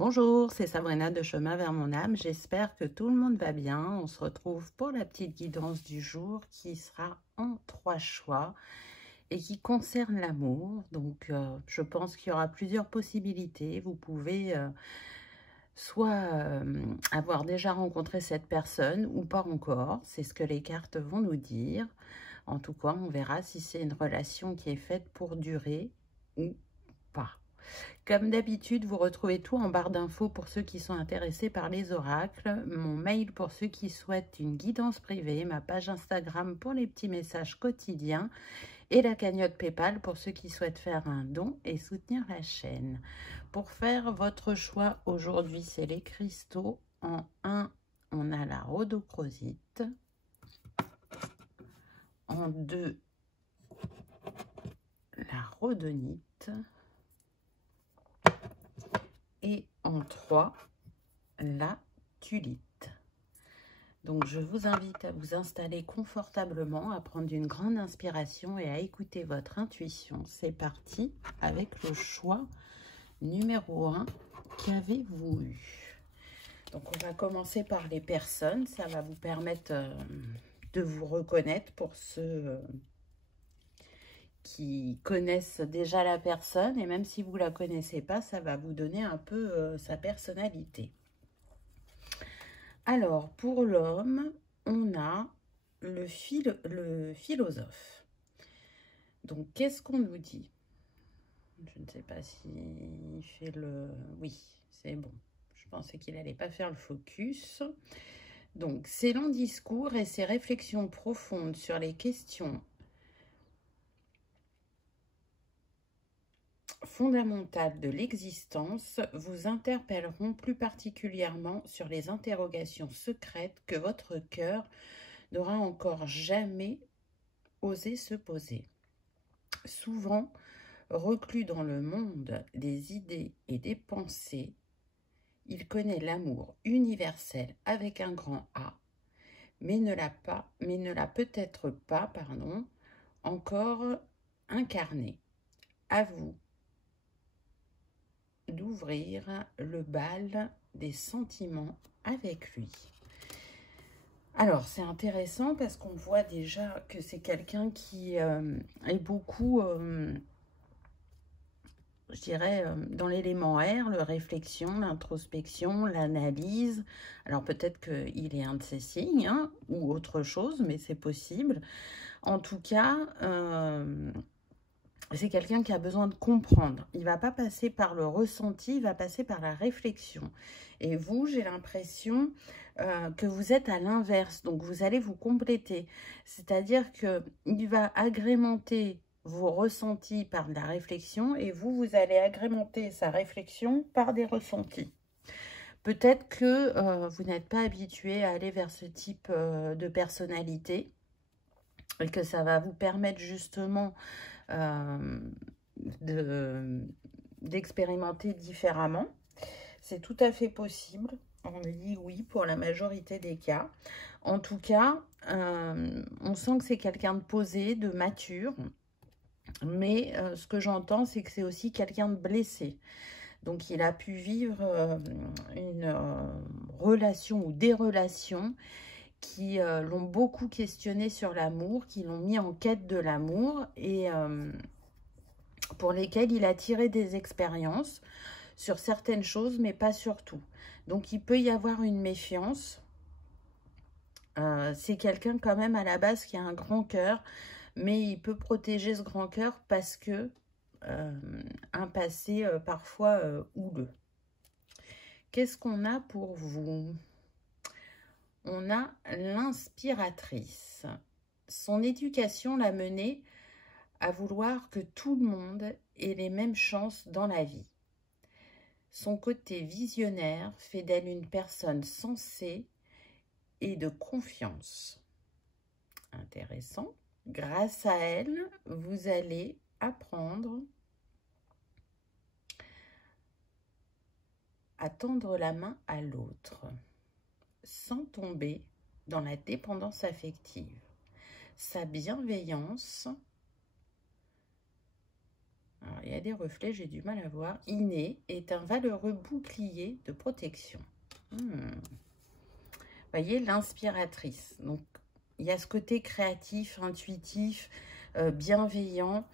Bonjour, c'est Sabrina de Chemin vers mon âme. J'espère que tout le monde va bien. On se retrouve pour la petite guidance du jour qui sera en 3 choix et qui concerne l'amour. Donc, je pense qu'il y aura plusieurs possibilités. Vous pouvez soit avoir déjà rencontré cette personne ou pas encore. C'est ce que les cartes vont nous dire. En tout cas, on verra si c'est une relation qui est faite pour durer ou pas. Comme d'habitude, vous retrouvez tout en barre d'infos pour ceux qui sont intéressés par les oracles, mon mail pour ceux qui souhaitent une guidance privée, ma page Instagram pour les petits messages quotidiens et la cagnotte PayPal pour ceux qui souhaitent faire un don et soutenir la chaîne. Pour faire votre choix aujourd'hui, c'est les cristaux. En 1, on a la rhodochrosite. En 2, la rhodonite. Et en 3, la tulite. Donc, je vous invite à vous installer confortablement, à prendre une grande inspiration et à écouter votre intuition. C'est parti avec le choix numéro 1. Qu'avez-vous eu? Donc, on va commencer par les personnes. Ça va vous permettre de vous reconnaître pour ceux qui connaissent déjà la personne. Et même si vous ne la connaissez pas, ça va vous donner un peu sa personnalité. Alors, pour l'homme, on a le philosophe. Donc, qu'est-ce qu'on nous dit? Je ne sais pas s'il fait le... Oui, c'est bon. Je pensais qu'il n'allait pas faire le focus. Donc, ses longs discours et ses réflexions profondes sur les questions fondamentales de l'existence vous interpelleront plus particulièrement sur les interrogations secrètes que votre cœur n'aura encore jamais osé se poser. Souvent, reclus dans le monde des idées et des pensées, il connaît l'amour universel avec un grand A, mais ne l'a peut-être pas, encore incarné. À vous d'ouvrir le bal des sentiments avec lui. Alors, c'est intéressant parce qu'on voit déjà que c'est quelqu'un qui est beaucoup, je dirais, dans l'élément R, la réflexion, l'introspection, l'analyse. Alors, peut-être qu'il est un de ces signes, hein, ou autre chose, mais c'est possible. En tout cas, c'est quelqu'un qui a besoin de comprendre. Il ne va pas passer par le ressenti, il va passer par la réflexion. Et vous, j'ai l'impression que vous êtes à l'inverse. Donc, vous allez vous compléter. C'est-à-dire qu'il va agrémenter vos ressentis par de la réflexion et vous allez agrémenter sa réflexion par des ressentis. Peut-être que vous n'êtes pas habitué à aller vers ce type de personnalité et que ça va vous permettre justement d'expérimenter différemment. C'est tout à fait possible. On me dit oui pour la majorité des cas. En tout cas, on sent que c'est quelqu'un de posé, de mature. Mais ce que j'entends, c'est que c'est aussi quelqu'un de blessé. Donc, il a pu vivre une relation ou des relations qui l'ont beaucoup questionné sur l'amour, qui l'ont mis en quête de l'amour et pour lesquelles il a tiré des expériences sur certaines choses, mais pas sur tout. Donc, il peut y avoir une méfiance. C'est quelqu'un quand même à la base qui a un grand cœur, mais il peut protéger ce grand cœur parce que un passé parfois houleux. Qu'est-ce qu'on a pour vous? On a l'inspiratrice. Son éducation l'a menée à vouloir que tout le monde ait les mêmes chances dans la vie. Son côté visionnaire fait d'elle une personne sensée et de confiance. Intéressant. Grâce à elle, vous allez apprendre à tendre la main à l'autre sans tomber dans la dépendance affective. Sa bienveillance Alors, il y a des reflets, j'ai du mal à voir. Inné est un valeureux bouclier de protection. Voyez, l'inspiratrice. Donc, il y a ce côté créatif, intuitif, bienveillant.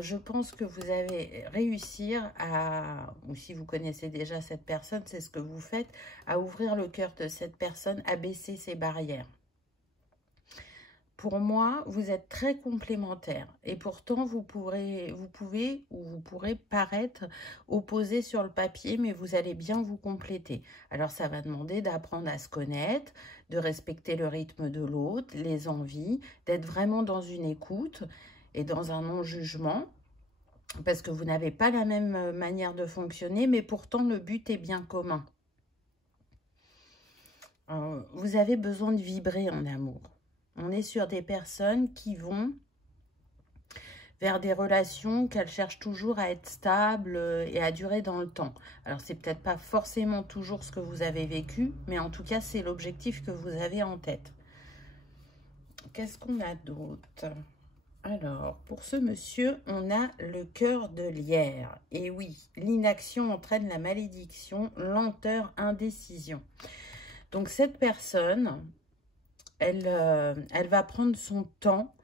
Je pense que vous allez réussir à, ou si vous connaissez déjà cette personne, c'est ce que vous faites, à ouvrir le cœur de cette personne, à baisser ses barrières. Pour moi, vous êtes très complémentaires et pourtant vous pourrez paraître opposés sur le papier, mais vous allez bien vous compléter. Alors ça va demander d'apprendre à se connaître, de respecter le rythme de l'autre, les envies, d'être vraiment dans une écoute et dans un non-jugement, parce que vous n'avez pas la même manière de fonctionner, mais pourtant le but est bien commun. Vous avez besoin de vibrer en amour. On est sur des personnes qui vont vers des relations qu'elles cherchent toujours à être stables et à durer dans le temps. Alors, c'est peut-être pas forcément toujours ce que vous avez vécu, mais en tout cas, c'est l'objectif que vous avez en tête. Qu'est-ce qu'on a d'autre? Alors, pour ce monsieur, on a le cœur de lierre. Et oui, l'inaction entraîne la malédiction, lenteur, indécision. Donc, cette personne, elle va prendre son temps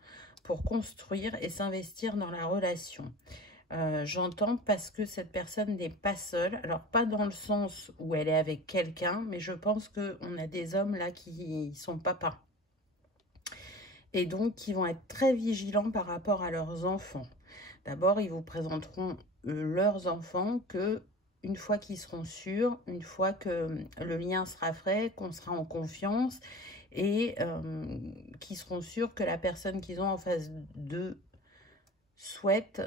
pour construire et s'investir dans la relation. J'entends parce que cette personne n'est pas seule. Alors, pas dans le sens où elle est avec quelqu'un, mais je pense qu'on a des hommes là qui sont papas. Et donc, qui vont être très vigilants par rapport à leurs enfants. D'abord, ils vous présenteront leurs enfants que une fois qu'ils seront sûrs, une fois que le lien sera frais, qu'on sera en confiance et qui seront sûrs que la personne qu'ils ont en face d'eux souhaite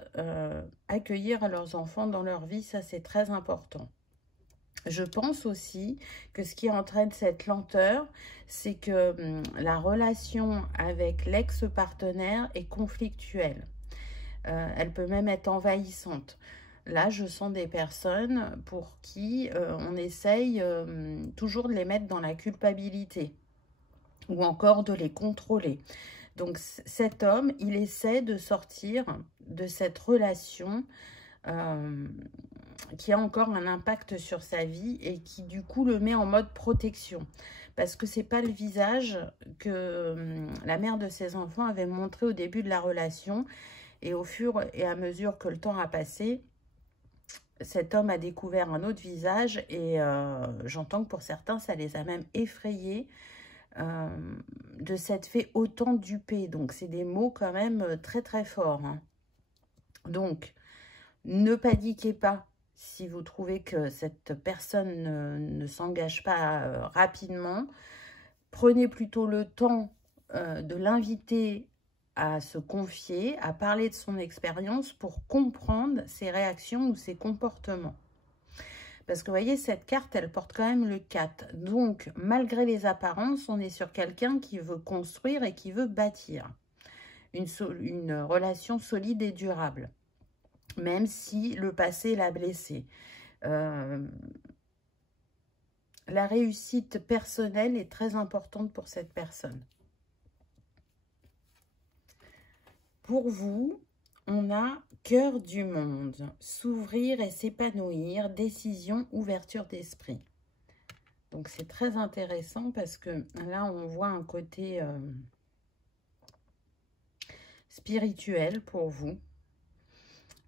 accueillir leurs enfants dans leur vie. Ça, c'est très important. Je pense aussi que ce qui entraîne cette lenteur, c'est que la relation avec l'ex-partenaire est conflictuelle. Elle peut même être envahissante. Là, je sens des personnes pour qui on essaye toujours de les mettre dans la culpabilité ou encore de les contrôler. Donc, cet homme, il essaie de sortir de cette relation qui a encore un impact sur sa vie et qui, du coup, le met en mode protection. Parce que c'est pas le visage que la mère de ses enfants avait montré au début de la relation. Et au fur et à mesure que le temps a passé, cet homme a découvert un autre visage et j'entends que pour certains, ça les a même effrayés de s'être fait autant duper. Donc, c'est des mots quand même très, très forts. Hein. Donc, ne paniquez pas si vous trouvez que cette personne ne s'engage pas rapidement. Prenez plutôt le temps de l'inviter à se confier, à parler de son expérience pour comprendre ses réactions ou ses comportements. Parce que vous voyez, cette carte, elle porte quand même le 4. Donc, malgré les apparences, on est sur quelqu'un qui veut construire et qui veut bâtir une relation solide et durable. Même si le passé l'a blessé. La réussite personnelle est très importante pour cette personne. Pour vous, on a cœur du monde, s'ouvrir et s'épanouir, décision, ouverture d'esprit. Donc, c'est très intéressant parce que là, on voit un côté spirituel pour vous,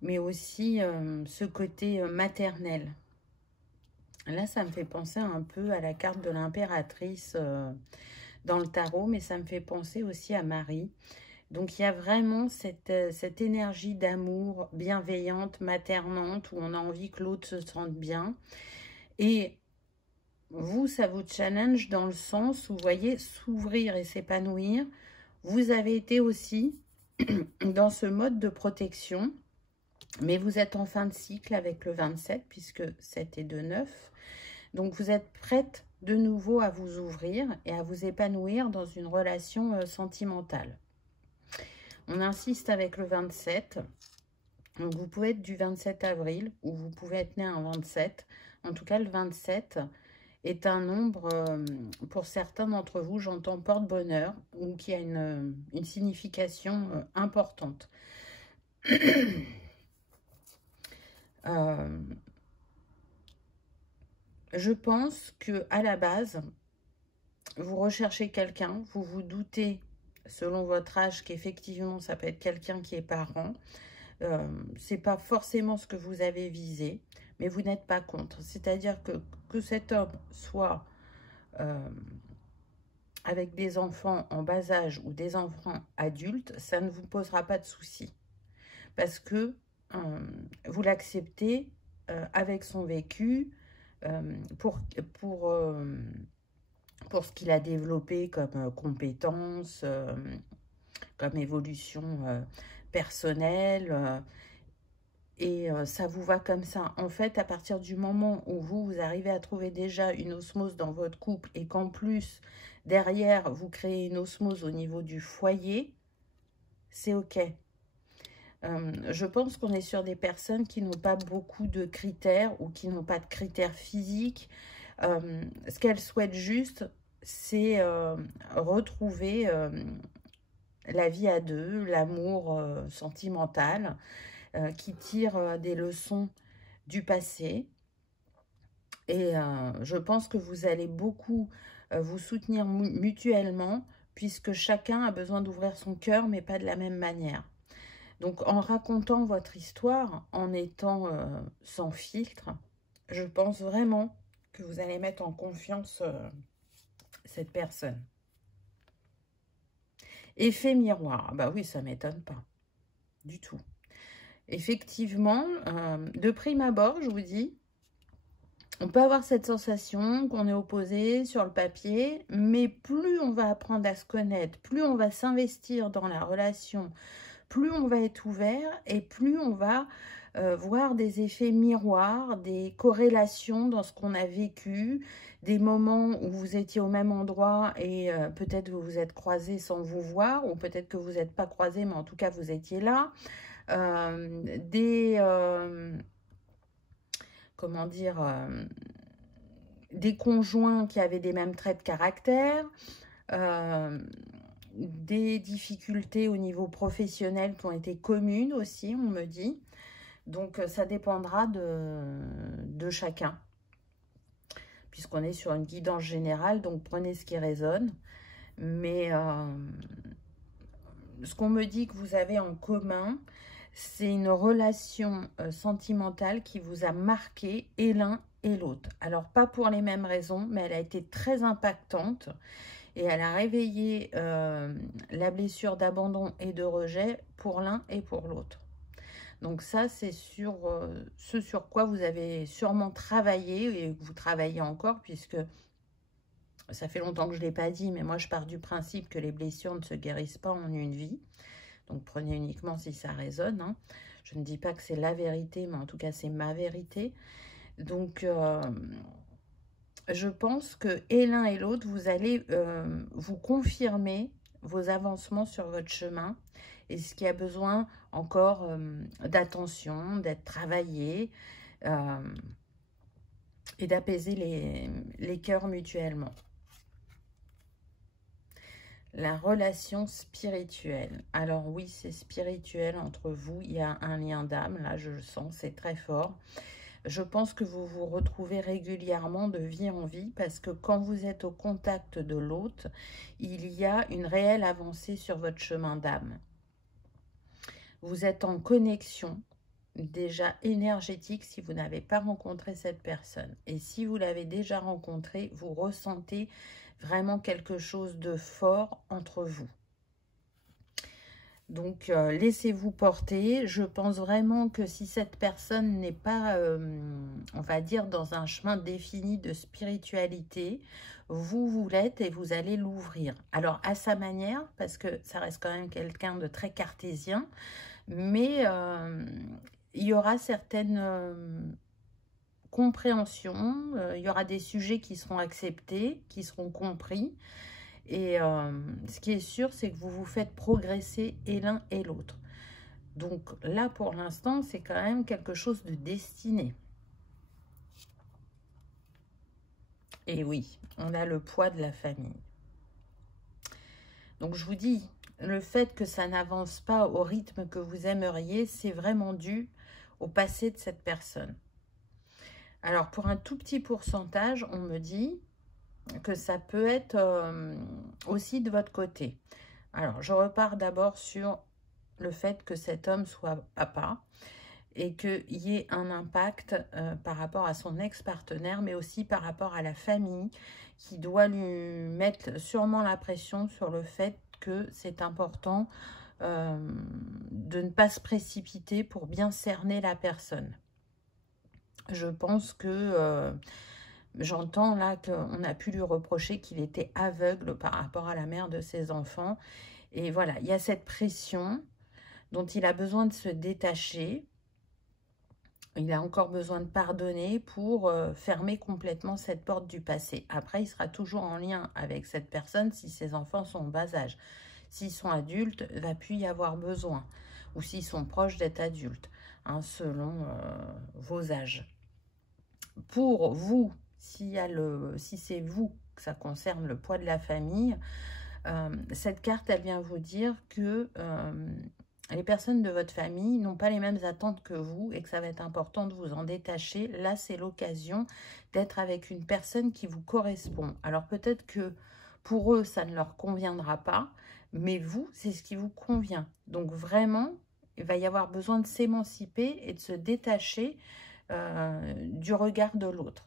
mais aussi ce côté maternel. Là, ça me fait penser un peu à la carte de l'impératrice dans le tarot, mais ça me fait penser aussi à Marie. Donc, il y a vraiment cette énergie d'amour bienveillante, maternante, où on a envie que l'autre se sente bien. Et vous, ça vous challenge dans le sens où, vous voyez, s'ouvrir et s'épanouir. Vous avez été aussi dans ce mode de protection, mais vous êtes en fin de cycle avec le 27, puisque 7 et 2, 9. Donc, vous êtes prête de nouveau à vous ouvrir et à vous épanouir dans une relation sentimentale. On insiste avec le 27. Donc, vous pouvez être du 27 avril ou vous pouvez être né un 27. En tout cas, le 27 est un nombre, pour certains d'entre vous, j'entends porte-bonheur ou qui a une signification importante. Je pense que à la base, vous recherchez quelqu'un, vous vous doutez, selon votre âge, qu'effectivement, ça peut être quelqu'un qui est parent. C'est pas forcément ce que vous avez visé, mais vous n'êtes pas contre. C'est-à-dire que cet homme soit avec des enfants en bas âge ou des enfants adultes, ça ne vous posera pas de soucis. Parce que vous l'acceptez avec son vécu, pour ce qu'il a développé comme compétences, comme évolution personnelle, et ça vous va comme ça. En fait, à partir du moment où vous arrivez à trouver déjà une osmose dans votre couple et qu'en plus, derrière, vous créez une osmose au niveau du foyer, c'est OK. Je pense qu'on est sur des personnes qui n'ont pas beaucoup de critères ou qui n'ont pas de critères physiques. Ce qu'elles souhaitent juste, c'est retrouver la vie à deux, l'amour sentimental, qui tire des leçons du passé. Et je pense que vous allez beaucoup vous soutenir mutuellement, puisque chacun a besoin d'ouvrir son cœur, mais pas de la même manière. Donc, en racontant votre histoire, en étant sans filtre, je pense vraiment que vous allez mettre en confiance cette personne. Effet miroir. Bah oui, ça ne m'étonne pas. Du tout. Effectivement, de prime abord, je vous dis, on peut avoir cette sensation qu'on est opposé sur le papier, mais plus on va apprendre à se connaître, plus on va s'investir dans la relation, plus on va être ouvert et plus on va voir des effets miroirs, des corrélations dans ce qu'on a vécu, des moments où vous étiez au même endroit et peut-être vous vous êtes croisés sans vous voir, ou peut-être que vous n'êtes pas croisés, mais en tout cas vous étiez là. Comment dire, des conjoints qui avaient des mêmes traits de caractère, des difficultés au niveau professionnel qui ont été communes aussi, on me dit. Donc, ça dépendra de chacun, puisqu'on est sur une guidance générale, donc prenez ce qui résonne. Mais ce qu'on me dit que vous avez en commun, c'est une relation sentimentale qui vous a marqué et l'un et l'autre. Alors, pas pour les mêmes raisons, mais elle a été très impactante et elle a réveillé la blessure d'abandon et de rejet pour l'un et pour l'autre. Donc ça, c'est sur ce sur quoi vous avez sûrement travaillé et que vous travaillez encore, puisque ça fait longtemps que je ne l'ai pas dit, mais moi je pars du principe que les blessures ne se guérissent pas en une vie. Donc prenez uniquement si ça résonne, hein. Je ne dis pas que c'est la vérité, mais en tout cas c'est ma vérité. Donc je pense que et l'un et l'autre, vous allez vous confirmer vos avancements sur votre chemin. Et ce qui a besoin encore d'attention, d'être travaillé et d'apaiser les cœurs mutuellement. La relation spirituelle. Alors oui, c'est spirituel entre vous. Il y a un lien d'âme, là je le sens, c'est très fort. Je pense que vous vous retrouvez régulièrement de vie en vie parce que quand vous êtes au contact de l'autre, il y a une réelle avancée sur votre chemin d'âme. Vous êtes en connexion déjà énergétique si vous n'avez pas rencontré cette personne. Et si vous l'avez déjà rencontrée, vous ressentez vraiment quelque chose de fort entre vous. Donc, laissez-vous porter. Je pense vraiment que si cette personne n'est pas, on va dire, dans un chemin défini de spiritualité, vous l'êtes et vous allez l'ouvrir. Alors, à sa manière, parce que ça reste quand même quelqu'un de très cartésien, mais il y aura certaines compréhensions, il y aura des sujets qui seront acceptés, qui seront compris. Et ce qui est sûr, c'est que vous vous faites progresser et l'un et l'autre. Donc là, pour l'instant, c'est quand même quelque chose de destiné. Et oui, on a le poids de la famille. Donc je vous dis, le fait que ça n'avance pas au rythme que vous aimeriez, c'est vraiment dû au passé de cette personne. Alors, pour un tout petit pourcentage, on me dit que ça peut être aussi de votre côté. Alors, je repars d'abord sur le fait que cet homme soit papa et qu'il y ait un impact par rapport à son ex-partenaire, mais aussi par rapport à la famille qui doit lui mettre sûrement la pression sur le fait que c'est important de ne pas se précipiter pour bien cerner la personne. Je pense que j'entends là qu'on a pu lui reprocher qu'il était aveugle par rapport à la mère de ses enfants. Et voilà, il y a cette pression dont il a besoin de se détacher. Il a encore besoin de pardonner pour fermer complètement cette porte du passé. Après, il sera toujours en lien avec cette personne si ses enfants sont en bas âge. S'ils sont adultes, il ne va plus y avoir besoin. Ou s'ils sont proches d'être adultes, hein, selon vos âges. Pour vous, si c'est vous que ça concerne le poids de la famille, cette carte, elle vient vous dire que les personnes de votre famille n'ont pas les mêmes attentes que vous et que ça va être important de vous en détacher. Là, c'est l'occasion d'être avec une personne qui vous correspond. Alors peut-être que pour eux, ça ne leur conviendra pas, mais vous, c'est ce qui vous convient. Donc vraiment, il va y avoir besoin de s'émanciper et de se détacher du regard de l'autre.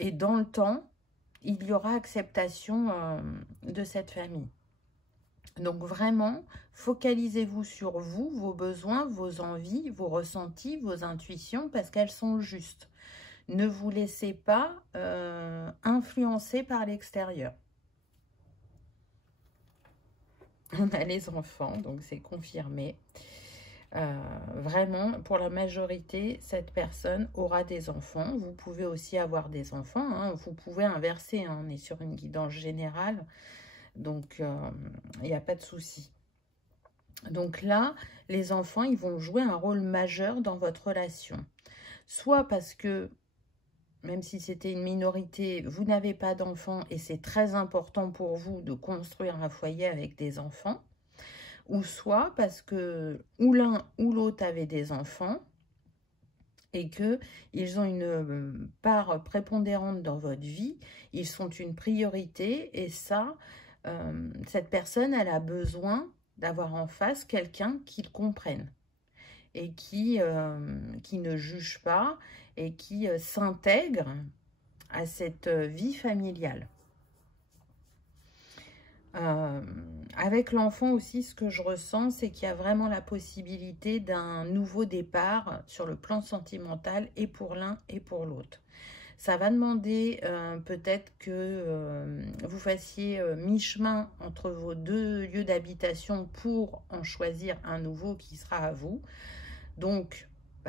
Et dans le temps, il y aura acceptation de cette famille. Donc vraiment, focalisez-vous sur vous, vos besoins, vos envies, vos ressentis, vos intuitions, parce qu'elles sont justes. Ne vous laissez pas influencer par l'extérieur. On a les enfants, donc c'est confirmé. Vraiment, pour la majorité, cette personne aura des enfants. Vous pouvez aussi avoir des enfants, hein. Vous pouvez inverser, hein. On est sur une guidance générale. Donc, il n'y a pas de souci. Donc là, les enfants, ils vont jouer un rôle majeur dans votre relation. Soit parce que, même si c'était une minorité, vous n'avez pas d'enfants et c'est très important pour vous de construire un foyer avec des enfants. Ou soit parce que ou l'un ou l'autre avait des enfants et qu'ils ont une part prépondérante dans votre vie, ils sont une priorité et ça, cette personne, elle a besoin d'avoir en face quelqu'un qui le comprenne et qui ne juge pas et qui s'intègre à cette vie familiale. Avec l'enfant aussi, ce que je ressens, c'est qu'il y a vraiment la possibilité d'un nouveau départ sur le plan sentimental et pour l'un et pour l'autre. Ça va demander peut-être que vous fassiez mi-chemin entre vos deux lieux d'habitation pour en choisir un nouveau qui sera à vous. Donc,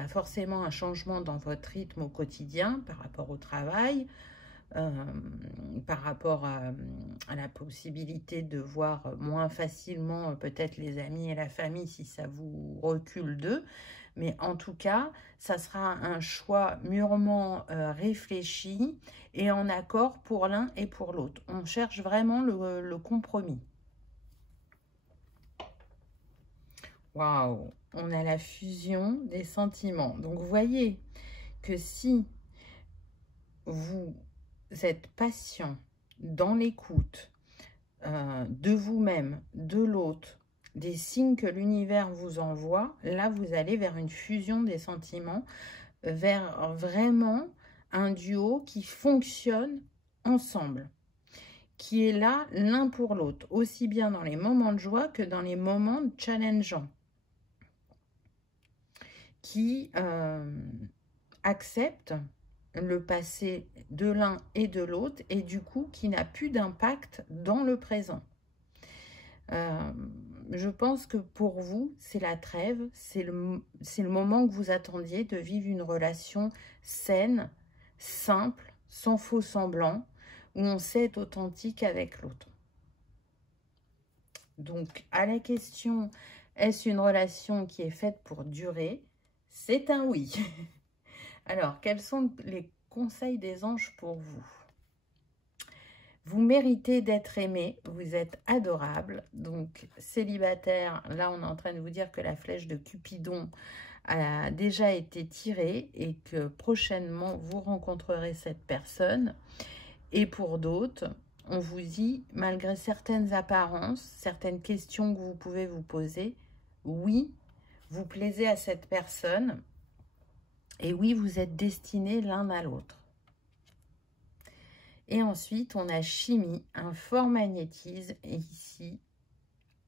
forcément un changement dans votre rythme au quotidien par rapport au travail, par rapport à la possibilité de voir moins facilement peut-être les amis et la famille si ça vous recule d'eux. Mais en tout cas, ça sera un choix mûrement réfléchi et en accord pour l'un et pour l'autre. On cherche vraiment le compromis. Waouh! On a la fusion des sentiments. Donc, vous voyez que si vous êtes patient dans l'écoute de vous-même, de l'autre, des signes que l'univers vous envoie, là, vous allez vers une fusion des sentiments, vers vraiment un duo qui fonctionne ensemble, qui est là l'un pour l'autre, aussi bien dans les moments de joie que dans les moments challengeants, qui accepte le passé de l'un et de l'autre et du coup qui n'a plus d'impact dans le présent. Je pense que pour vous, c'est la trêve, c'est le moment que vous attendiez de vivre une relation saine, simple, sans faux semblant, où on sait être authentique avec l'autre. Donc, à la question, est-ce une relation qui est faite pour durer? C'est un oui. Alors, quels sont les conseils des anges pour vous? Vous méritez d'être aimé, vous êtes adorable. Donc, célibataire, là, on est en train de vous dire que la flèche de Cupidon a déjà été tiré et que prochainement vous rencontrerez cette personne. Et pour d'autres, on vous dit, malgré certaines apparences, certaines questions que vous pouvez vous poser, oui, vous plaisez à cette personne et oui, vous êtes destinés l'un à l'autre. Et ensuite, on a chimie, un fort magnétisme ici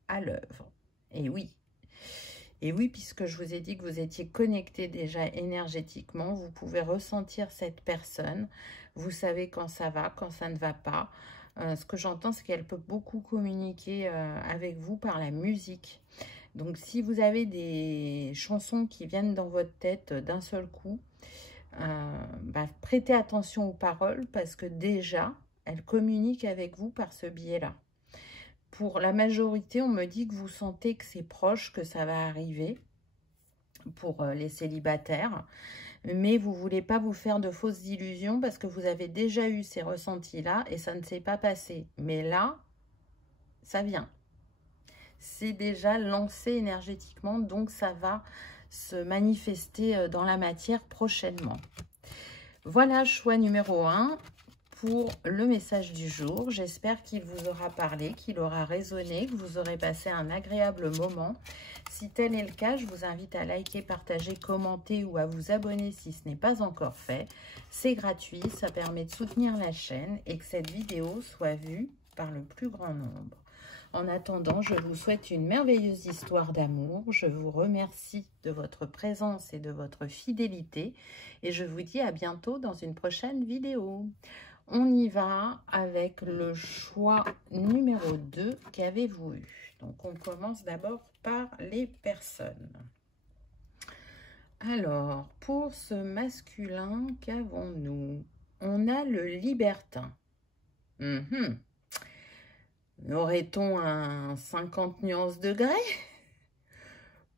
à l'œuvre. Et oui, puisque je vous ai dit que vous étiez connecté déjà énergétiquement, vous pouvez ressentir cette personne. Vous savez quand ça va, quand ça ne va pas. Ce que j'entends, c'est qu'elle peut beaucoup communiquer avec vous par la musique. Donc, si vous avez des chansons qui viennent dans votre tête d'un seul coup, prêtez attention aux paroles parce que déjà, elle communique avec vous par ce biais-là. Pour la majorité, on me dit que vous sentez que c'est proche, que ça va arriver pour les célibataires. Mais vous ne voulez pas vous faire de fausses illusions parce que vous avez déjà eu ces ressentis-là et ça ne s'est pas passé. Mais là, ça vient. C'est déjà lancé énergétiquement, donc ça va se manifester dans la matière prochainement. Voilà, choix numéro 1 pour le message du jour. J'espère qu'il vous aura parlé, qu'il aura résonné, que vous aurez passé un agréable moment. Si tel est le cas, je vous invite à liker, partager, commenter ou à vous abonner si ce n'est pas encore fait. C'est gratuit, ça permet de soutenir la chaîne et que cette vidéo soit vue par le plus grand nombre. En attendant, je vous souhaite une merveilleuse histoire d'amour. Je vous remercie de votre présence et de votre fidélité. Et je vous dis à bientôt dans une prochaine vidéo. On y va avec le choix numéro 2. Qu'avez-vous eu? Donc, on commence d'abord par les personnes. Alors, pour ce masculin, qu'avons-nous? On a le libertin. Aurait-on un 50 nuances degrés?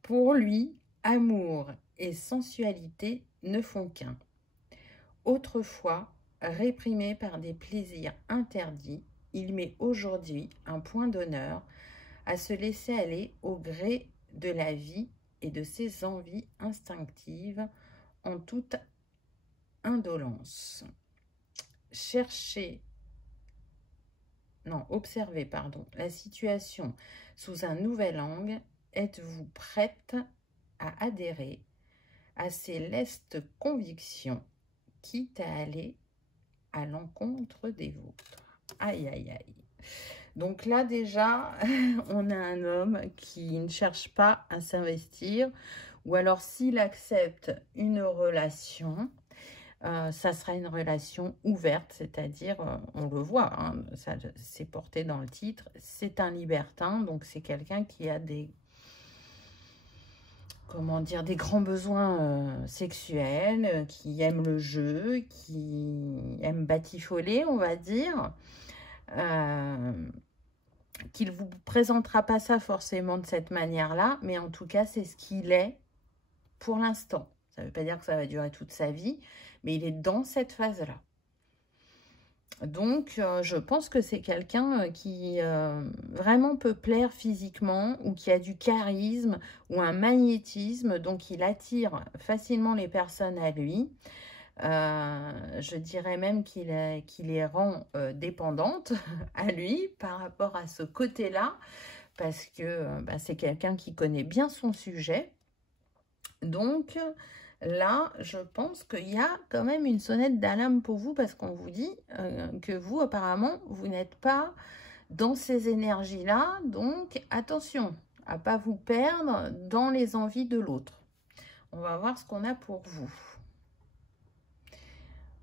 Pour lui, amour et sensualité ne font qu'un. Autrefois, réprimé par des plaisirs interdits, il met aujourd'hui un point d'honneur à se laisser aller au gré de la vie et de ses envies instinctives en toute indolence. Observez la situation sous un nouvel angle. Êtes-vous prête à adhérer à ces lestes convictions, quitte à aller à l'encontre des vôtres? Aïe, aïe, aïe. Donc là, déjà, on a un homme qui ne cherche pas à s'investir, ou alors s'il accepte une relation, ça sera une relation ouverte, c'est-à-dire, on le voit, hein, ça c'est porté dans le titre, c'est un libertin, donc c'est quelqu'un qui a des, comment dire, des grands besoins sexuels, qui aime le jeu, qui aime batifoler, on va dire, qu'il ne vous présentera pas ça forcément de cette manière-là, mais en tout cas, c'est ce qu'il est pour l'instant. Ça ne veut pas dire que ça va durer toute sa vie, mais il est dans cette phase-là. Donc, je pense que c'est quelqu'un qui vraiment peut plaire physiquement ou qui a du charisme ou un magnétisme. Donc, il attire facilement les personnes à lui. Je dirais même qu'il les rend dépendantes à lui par rapport à ce côté-là, parce que c'est quelqu'un qui connaît bien son sujet. Donc là, je pense qu'il y a quand même une sonnette d'alarme pour vous, parce qu'on vous dit que vous, apparemment, vous n'êtes pas dans ces énergies-là. Donc, attention à ne pas vous perdre dans les envies de l'autre. On va voir ce qu'on a pour vous.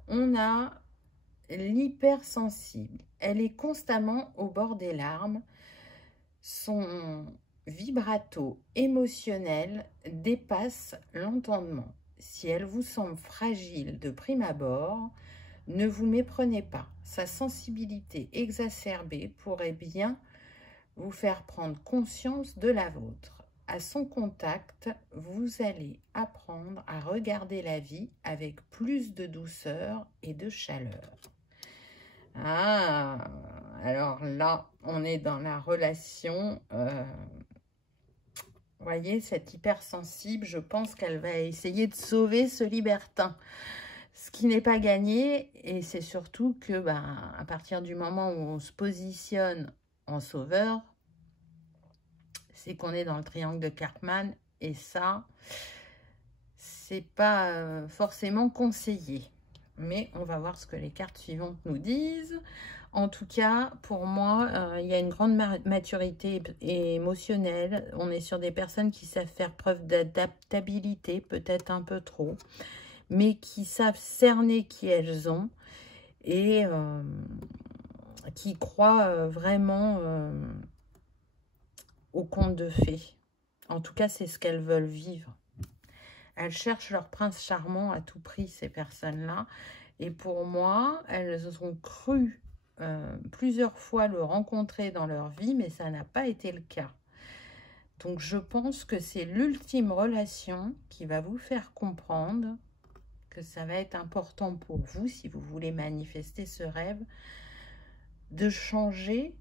On a l'hypersensible. Elle est constamment au bord des larmes. Son vibrato émotionnel dépasse l'entendement. Si elle vous semble fragile de prime abord, ne vous méprenez pas. Sa sensibilité exacerbée pourrait bien vous faire prendre conscience de la vôtre. À son contact, vous allez apprendre à regarder la vie avec plus de douceur et de chaleur. Ah, alors là, on est dans la relation, Vous voyez, cette hypersensible, je pense qu'elle va essayer de sauver ce libertin. Ce qui n'est pas gagné, et c'est surtout que à partir du moment où on se positionne en sauveur, c'est qu'on est dans le triangle de Karpman, et ça, c'est pas forcément conseillé. Mais on va voir ce que les cartes suivantes nous disent. En tout cas, pour moi, il y a une grande maturité émotionnelle. On est sur des personnes qui savent faire preuve d'adaptabilité, peut-être un peu trop, mais qui savent cerner qui elles ont et qui croient vraiment au conte de fées. En tout cas, c'est ce qu'elles veulent vivre. Elles cherchent leur prince charmant à tout prix, ces personnes-là. Et pour moi, elles ont cru plusieurs fois le rencontrer dans leur vie, mais ça n'a pas été le cas. Donc, je pense que c'est l'ultime relation qui va vous faire comprendre que ça va être important pour vous, si vous voulez manifester ce rêve, de changer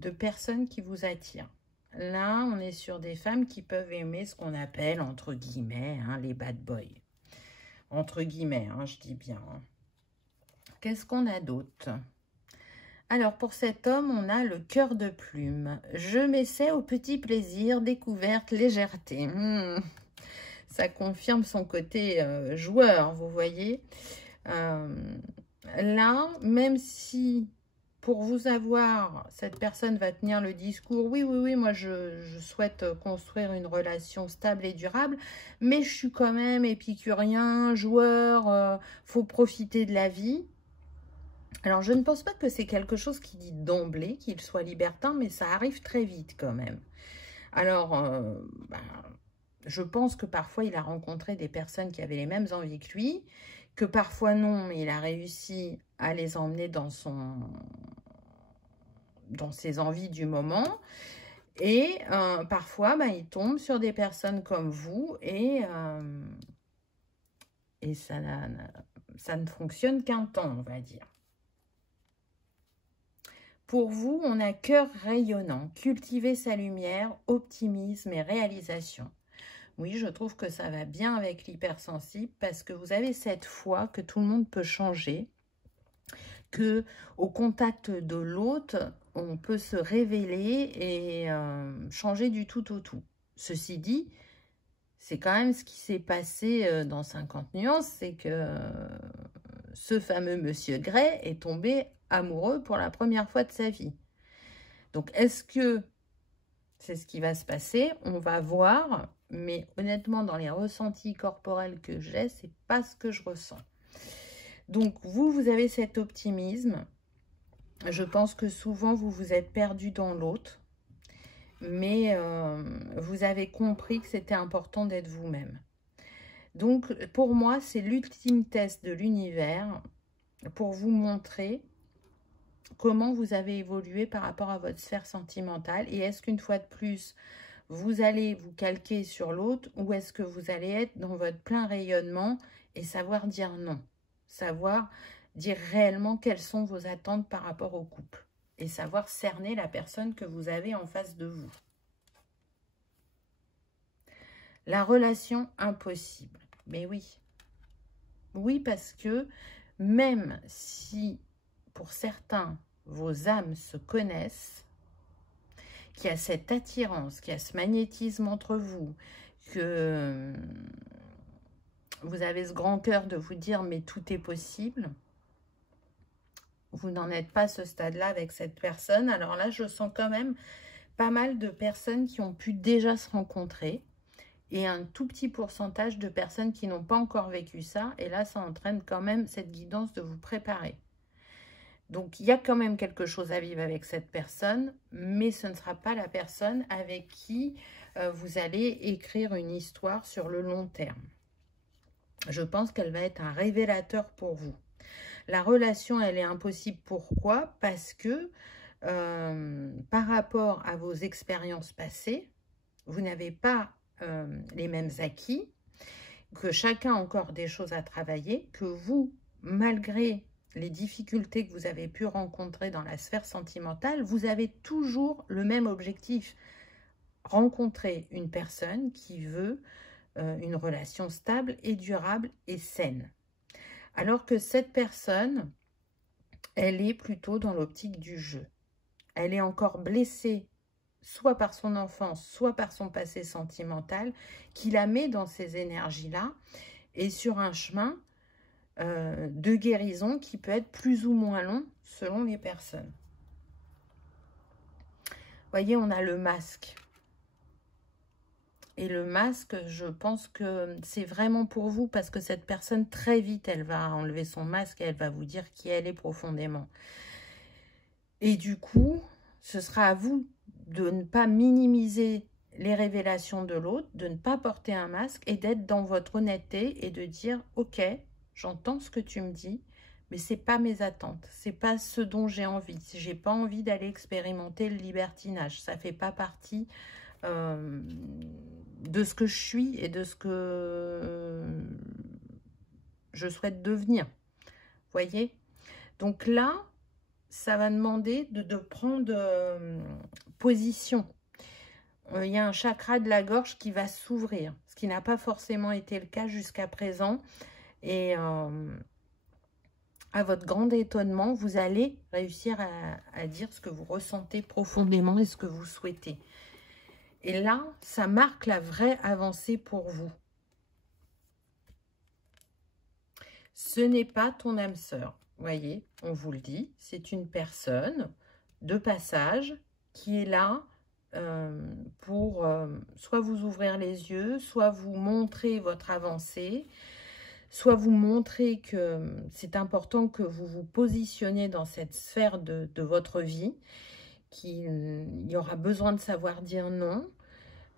de personne qui vous attire. Là, on est sur des femmes qui peuvent aimer ce qu'on appelle, entre guillemets, les bad boys. Entre guillemets, je dis bien. Qu'est-ce qu'on a d'autre? Alors, pour cet homme, on a le cœur de plume. Je m'essaie au petit plaisir, découverte, légèreté. Ça confirme son côté joueur, vous voyez. Là, même si pour vous avoir, cette personne va tenir le discours, oui, moi je souhaite construire une relation stable et durable, mais je suis quand même épicurien, joueur, faut profiter de la vie. Alors, je ne pense pas que c'est quelque chose qui dit d'emblée qu'il soit libertin, mais ça arrive très vite quand même. Alors, je pense que parfois, il a rencontré des personnes qui avaient les mêmes envies que lui, que parfois non, mais il a réussi à les emmener dans ses envies du moment. Et parfois, il tombe sur des personnes comme vous et ça ne fonctionne qu'un temps, on va dire. Pour vous, on a cœur rayonnant, cultiver sa lumière, optimisme et réalisation. Oui, je trouve que ça va bien avec l'hypersensible parce que vous avez cette foi que tout le monde peut changer, que au contact de l'autre, on peut se révéler et changer du tout au tout. Ceci dit, c'est quand même ce qui s'est passé dans 50 nuances, c'est que ce fameux monsieur Gray est tombé amoureux pour la première fois de sa vie. Donc, est-ce que c'est ce qui va se passer? On va voir, mais honnêtement, dans les ressentis corporels que j'ai, c'est pas ce que je ressens. Donc, vous avez cet optimisme. Je pense que souvent, vous vous êtes perdu dans l'autre, mais vous avez compris que c'était important d'être vous-même. Donc, pour moi, c'est l'ultime test de l'univers pour vous montrer comment vous avez évolué par rapport à votre sphère sentimentale. Et est-ce qu'une fois de plus, vous allez vous calquer sur l'autre ou est-ce que vous allez être dans votre plein rayonnement et savoir dire non? Savoir dire réellement quelles sont vos attentes par rapport au couple et savoir cerner la personne que vous avez en face de vous. La relation impossible. Mais oui. Oui, parce que même si pour certains, vos âmes se connaissent, qu'il y a cette attirance, qu'il y a ce magnétisme entre vous, que vous avez ce grand cœur de vous dire mais tout est possible, vous n'en êtes pas à ce stade-là avec cette personne. Alors là, je sens quand même pas mal de personnes qui ont pu déjà se rencontrer et un tout petit pourcentage de personnes qui n'ont pas encore vécu ça. Et là, ça entraîne quand même cette guidance de vous préparer. Donc, il y a quand même quelque chose à vivre avec cette personne, mais ce ne sera pas la personne avec qui vous allez écrire une histoire sur le long terme. Je pense qu'elle va être un révélateur pour vous. La relation, elle est impossible. Pourquoi? Parce que par rapport à vos expériences passées, vous n'avez pas les mêmes acquis, que chacun a encore des choses à travailler, que vous, malgré les difficultés que vous avez pu rencontrer dans la sphère sentimentale, vous avez toujours le même objectif. Rencontrer une personne qui veut une relation stable et durable et saine. Alors que cette personne, elle est plutôt dans l'optique du jeu. Elle est encore blessée, soit par son enfance, soit par son passé sentimental, qui la met dans ces énergies-là, et sur un chemin de guérison qui peut être plus ou moins long selon les personnes. Vous voyez, on a le masque. Et le masque, je pense que c'est vraiment pour vous, parce que cette personne, très vite, elle va enlever son masque et elle va vous dire qui elle est profondément. Et du coup, ce sera à vous de ne pas minimiser les révélations de l'autre, de ne pas porter un masque et d'être dans votre honnêteté et de dire « Ok, j'entends ce que tu me dis, mais ce n'est pas mes attentes, ce n'est pas ce dont j'ai envie. Je n'ai pas envie d'aller expérimenter le libertinage, ça ne fait pas partie de ce que je suis et de ce que je souhaite devenir. » Vous voyez? Donc là, ça va demander de prendre position. Il y a un chakra de la gorge qui va s'ouvrir, ce qui n'a pas forcément été le cas jusqu'à présent. Et à votre grand étonnement, vous allez réussir à dire ce que vous ressentez profondément et ce que vous souhaitez. Et là, ça marque la vraie avancée pour vous. Ce n'est pas ton âme sœur. Vous voyez, on vous le dit, c'est une personne de passage qui est là pour soit vous ouvrir les yeux, soit vous montrer votre avancée, soit vous montrer que c'est important que vous vous positionnez dans cette sphère de votre vie, qu'il y aura besoin de savoir dire non,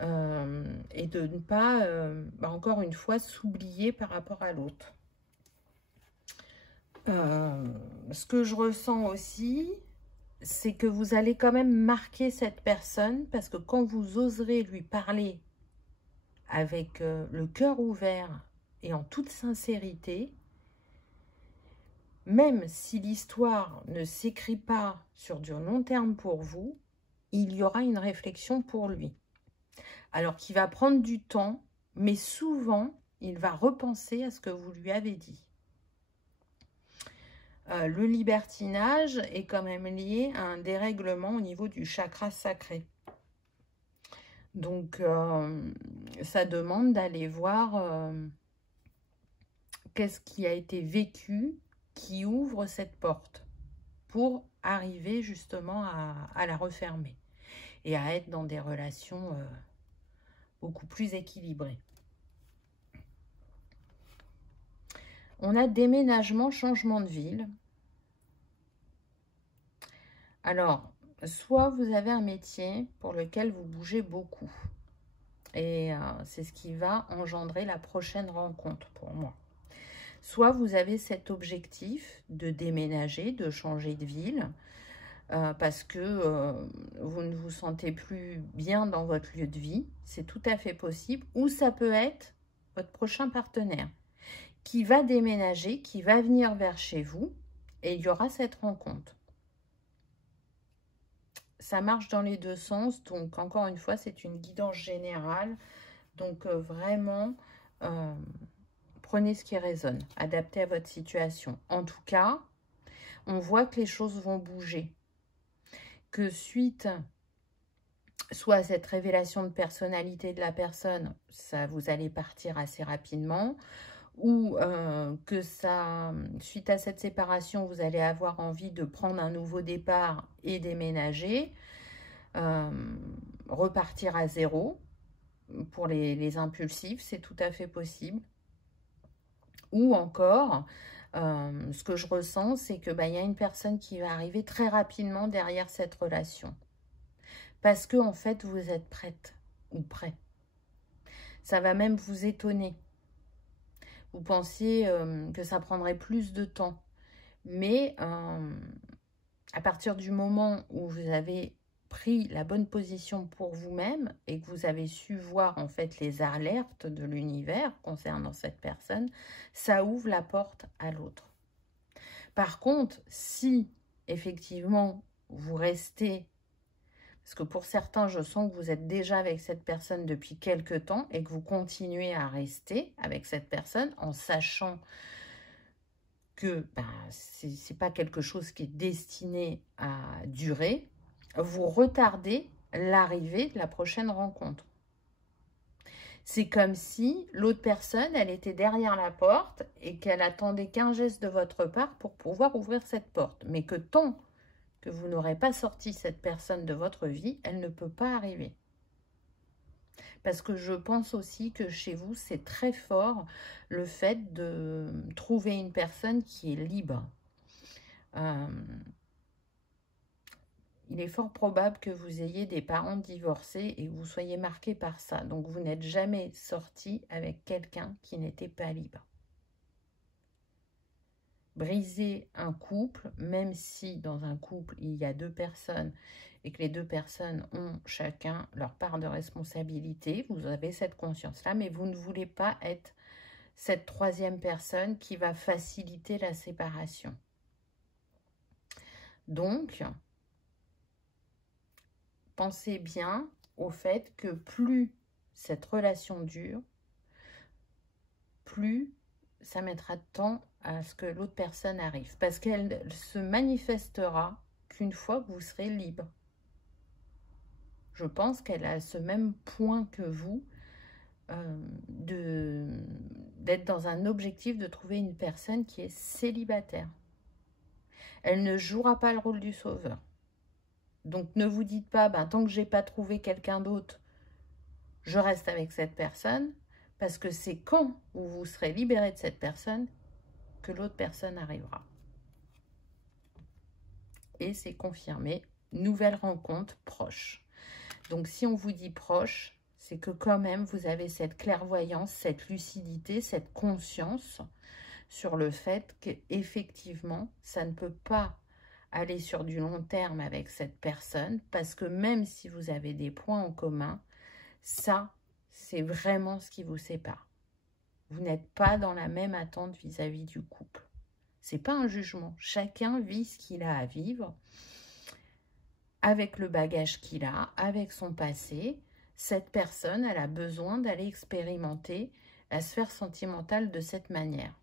et de ne pas, encore une fois, s'oublier par rapport à l'autre. Ce que je ressens aussi, c'est que vous allez quand même marquer cette personne, parce que quand vous oserez lui parler avec le cœur ouvert et en toute sincérité, même si l'histoire ne s'écrit pas sur du long terme pour vous, il y aura une réflexion pour lui. Alors qu'il va prendre du temps, mais souvent, il va repenser à ce que vous lui avez dit. Le libertinage est quand même lié à un dérèglement au niveau du chakra sacré. Donc, ça demande d'aller voir qu'est-ce qui a été vécu qui ouvre cette porte pour arriver justement à la refermer et à être dans des relations beaucoup plus équilibrées. On a déménagement, changement de ville. Alors, soit vous avez un métier pour lequel vous bougez beaucoup. Et c'est ce qui va engendrer la prochaine rencontre pour moi. Soit vous avez cet objectif de déménager, de changer de ville, parce que vous ne vous sentez plus bien dans votre lieu de vie. C'est tout à fait possible. Ou ça peut être votre prochain partenaire qui va déménager, qui va venir vers chez vous, et il y aura cette rencontre. Ça marche dans les deux sens, donc encore une fois, c'est une guidance générale. Donc vraiment, prenez ce qui résonne, adaptez à votre situation. En tout cas, on voit que les choses vont bouger. Que suite soit à cette révélation de personnalité de la personne, ça vous allez partir assez rapidement, ou que ça, suite à cette séparation, vous allez avoir envie de prendre un nouveau départ et déménager, repartir à zéro. Pour les impulsifs, c'est tout à fait possible. Ou encore, ce que je ressens, c'est que y a une personne qui va arriver très rapidement derrière cette relation. Parce que en fait, vous êtes prête ou prêt. Ça va même vous étonner. Vous pensiez que ça prendrait plus de temps. Mais à partir du moment où vous avez pris la bonne position pour vous-même et que vous avez su voir en fait les alertes de l'univers concernant cette personne, ça ouvre la porte à l'autre. Par contre, si effectivement vous restez, parce que pour certains, je sens que vous êtes déjà avec cette personne depuis quelque temps et que vous continuez à rester avec cette personne en sachant que ce n'est pas quelque chose qui est destiné à durer, vous retardez l'arrivée de la prochaine rencontre. C'est comme si l'autre personne, elle était derrière la porte et qu'elle attendait qu'un geste de votre part pour pouvoir ouvrir cette porte. Mais que tant que vous n'aurez pas sorti cette personne de votre vie, elle ne peut pas arriver. Parce que je pense aussi que chez vous, c'est très fort le fait de trouver une personne qui est libre. Il est fort probable que vous ayez des parents divorcés et que vous soyez marqué par ça. Donc, vous n'êtes jamais sorti avec quelqu'un qui n'était pas libre. Briser un couple, même si dans un couple, il y a deux personnes et que les deux personnes ont chacun leur part de responsabilité, vous avez cette conscience-là, mais vous ne voulez pas être cette troisième personne qui va faciliter la séparation. Donc, pensez bien au fait que plus cette relation dure, plus ça mettra de temps à ce que l'autre personne arrive. Parce qu'elle se manifestera qu'une fois que vous serez libre. Je pense qu'elle a ce même point que vous, d'être dans un objectif de trouver une personne qui est célibataire. Elle ne jouera pas le rôle du sauveur. Donc ne vous dites pas, tant que je n'ai pas trouvé quelqu'un d'autre, je reste avec cette personne, parce que c'est quand vous vous serez libéré de cette personne que l'autre personne arrivera. Et c'est confirmé, nouvelle rencontre proche. Donc si on vous dit proche, c'est que quand même vous avez cette clairvoyance, cette lucidité, cette conscience sur le fait qu'effectivement, ça ne peut pas aller sur du long terme avec cette personne, parce que même si vous avez des points en commun, ça, c'est vraiment ce qui vous sépare. Vous n'êtes pas dans la même attente vis-à-vis du couple. C'est pas un jugement. Chacun vit ce qu'il a à vivre avec le bagage qu'il a, avec son passé. Cette personne, elle a besoin d'aller expérimenter la sphère sentimentale de cette manière.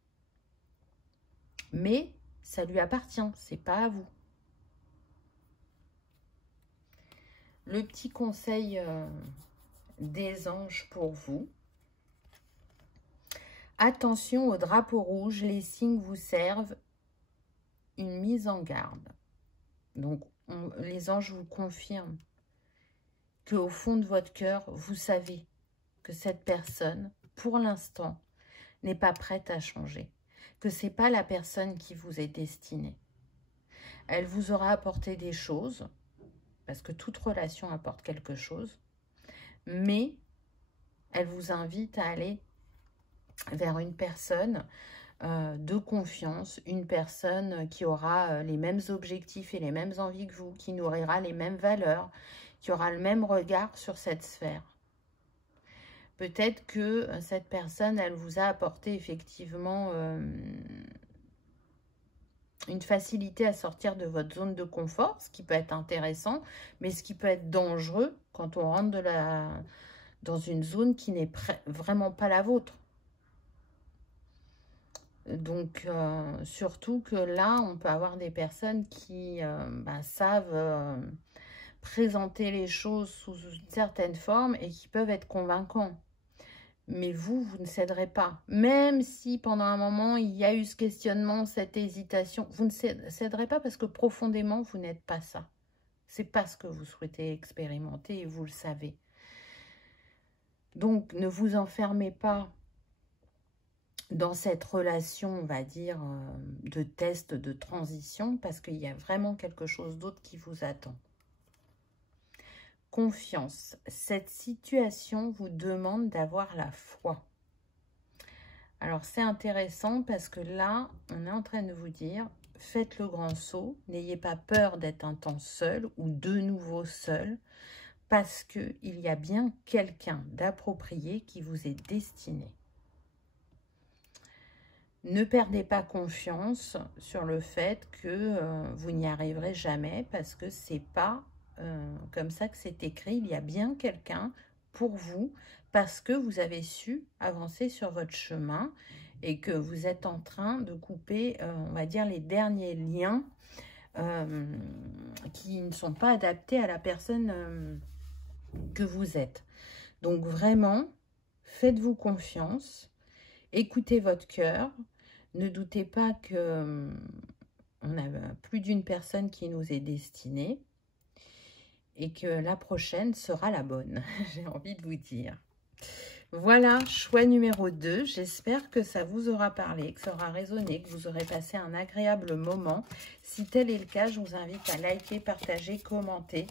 Mais ça lui appartient, c'est pas à vous. Le petit conseil des anges pour vous. Attention au drapeau rouge, les signes vous servent une mise en garde. Donc, les anges vous confirment qu'au fond de votre cœur, vous savez que cette personne, pour l'instant, n'est pas prête à changer. Que ce n'est pas la personne qui vous est destinée. Elle vous aura apporté des choses, parce que toute relation apporte quelque chose, mais elle vous invite à aller vers une personne de confiance, une personne qui aura les mêmes objectifs et les mêmes envies que vous, qui nourrira les mêmes valeurs, qui aura le même regard sur cette sphère. Peut-être que cette personne, elle vous a apporté effectivement une facilité à sortir de votre zone de confort, ce qui peut être intéressant, mais ce qui peut être dangereux quand on rentre dans une zone qui n'est vraiment pas la vôtre. Donc, surtout que là, on peut avoir des personnes qui savent présenter les choses sous une certaine forme et qui peuvent être convaincants. Mais vous ne céderez pas. Même si pendant un moment, il y a eu ce questionnement, cette hésitation, vous ne céderez pas parce que profondément, vous n'êtes pas ça. Ce n'est pas ce que vous souhaitez expérimenter et vous le savez. Donc, ne vous enfermez pas dans cette relation, on va dire, de test, de transition, parce qu'il y a vraiment quelque chose d'autre qui vous attend. Confiance. Cette situation vous demande d'avoir la foi. Alors, c'est intéressant parce que là, on est en train de vous dire, faites le grand saut, n'ayez pas peur d'être un temps seul ou de nouveau seul, parce qu'il y a bien quelqu'un d'approprié qui vous est destiné. Ne perdez pas confiance sur le fait que vous n'y arriverez jamais parce que c'est pas comme ça que c'est écrit. Il y a bien quelqu'un pour vous parce que vous avez su avancer sur votre chemin et que vous êtes en train de couper, on va dire, les derniers liens qui ne sont pas adaptés à la personne que vous êtes. Donc vraiment, faites-vous confiance, écoutez votre cœur. Ne doutez pas que on a plus d'une personne qui nous est destinée et que la prochaine sera la bonne, j'ai envie de vous dire. Voilà, choix numéro 2. J'espère que ça vous aura parlé, que ça aura résonné, que vous aurez passé un agréable moment. Si tel est le cas, je vous invite à liker, partager, commenter,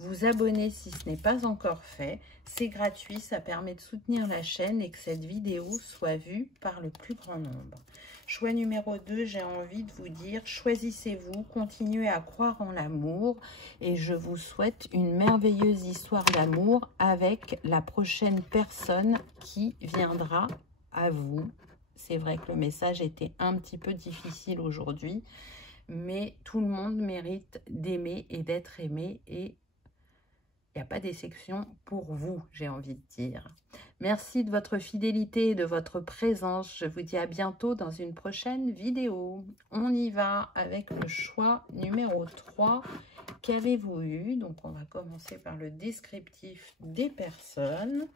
vous abonner si ce n'est pas encore fait. C'est gratuit, ça permet de soutenir la chaîne et que cette vidéo soit vue par le plus grand nombre. Choix numéro 2, j'ai envie de vous dire, choisissez-vous, continuez à croire en l'amour et je vous souhaite une merveilleuse histoire d'amour avec la prochaine personne qui viendra à vous. C'est vrai que le message était un petit peu difficile aujourd'hui, mais tout le monde mérite d'aimer et d'être aimé et il n'y a pas d'exception pour vous, j'ai envie de dire. Merci de votre fidélité et de votre présence. Je vous dis à bientôt dans une prochaine vidéo. On y va avec le choix numéro 3. Qu'avez-vous eu? Donc, on va commencer par le descriptif des personnes.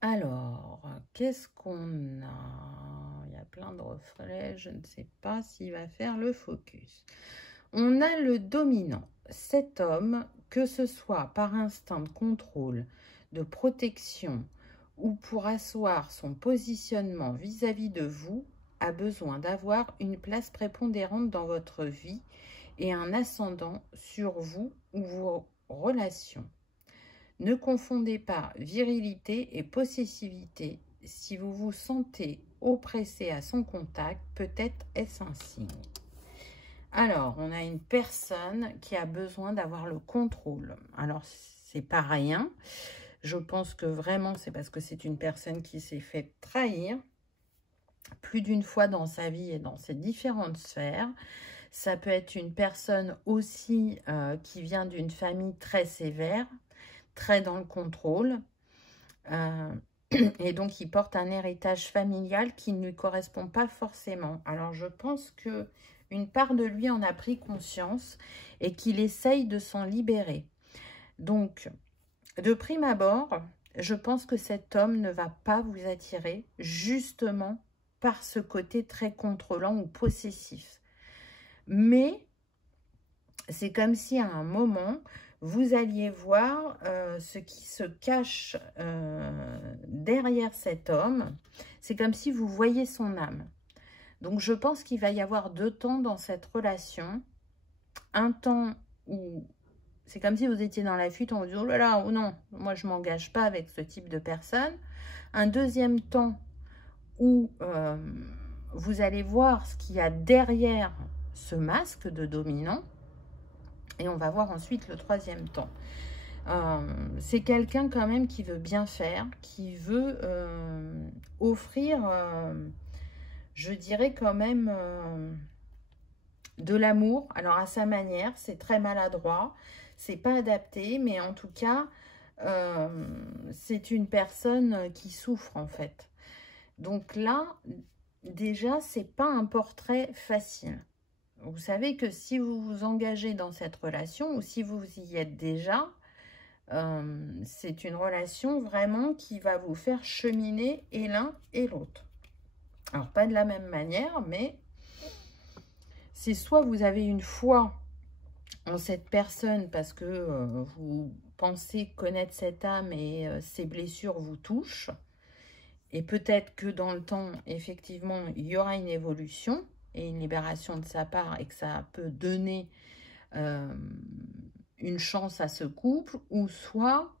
Alors, qu'est-ce qu'on a? Il y a plein de reflets. Je ne sais pas s'il va faire le focus. On a le dominant. Cet homme, que ce soit par instinct de contrôle, de protection ou pour asseoir son positionnement vis-à-vis de vous, a besoin d'avoir une place prépondérante dans votre vie et un ascendant sur vous ou vos relations. Ne confondez pas virilité et possessivité. Si vous vous sentez oppressé à son contact, peut-être est-ce un signe. Alors, on a une personne qui a besoin d'avoir le contrôle. Alors, c'est pas rien. Je pense que vraiment, c'est parce que c'est une personne qui s'est fait trahir plus d'une fois dans sa vie et dans ses différentes sphères. Ça peut être une personne aussi qui vient d'une famille très sévère, très dans le contrôle. Et donc, il porte un héritage familial qui ne lui correspond pas forcément. Alors, je pense que une part de lui en a pris conscience et qu'il essaye de s'en libérer. Donc, de prime abord, je pense que cet homme ne va pas vous attirer justement par ce côté très contrôlant ou possessif. Mais c'est comme si à un moment, vous alliez voir ce qui se cache derrière cet homme. C'est comme si vous voyez son âme. Donc, je pense qu'il va y avoir 2 temps dans cette relation. Un temps où c'est comme si vous étiez dans la fuite, on vous dit « Oh là là, oh non, moi je ne m'engage pas avec ce type de personne ». Un deuxième temps où vous allez voir ce qu'il y a derrière ce masque de dominant. Et on va voir ensuite le troisième temps. C'est quelqu'un quand même qui veut bien faire, qui veut offrir, je dirais quand même, de l'amour. Alors à sa manière, c'est très maladroit, c'est pas adapté, mais en tout cas, c'est une personne qui souffre en fait. Donc là, déjà, c'est pas un portrait facile. Vous savez que si vous vous engagez dans cette relation ou si vous y êtes déjà, c'est une relation vraiment qui va vous faire cheminer et l'un et l'autre. Alors, pas de la même manière, mais c'est soit vous avez une foi en cette personne parce que vous pensez connaître cette âme et ses blessures vous touchent. Et peut-être que dans le temps, effectivement, il y aura une évolution et une libération de sa part et que ça peut donner une chance à ce couple, ou soit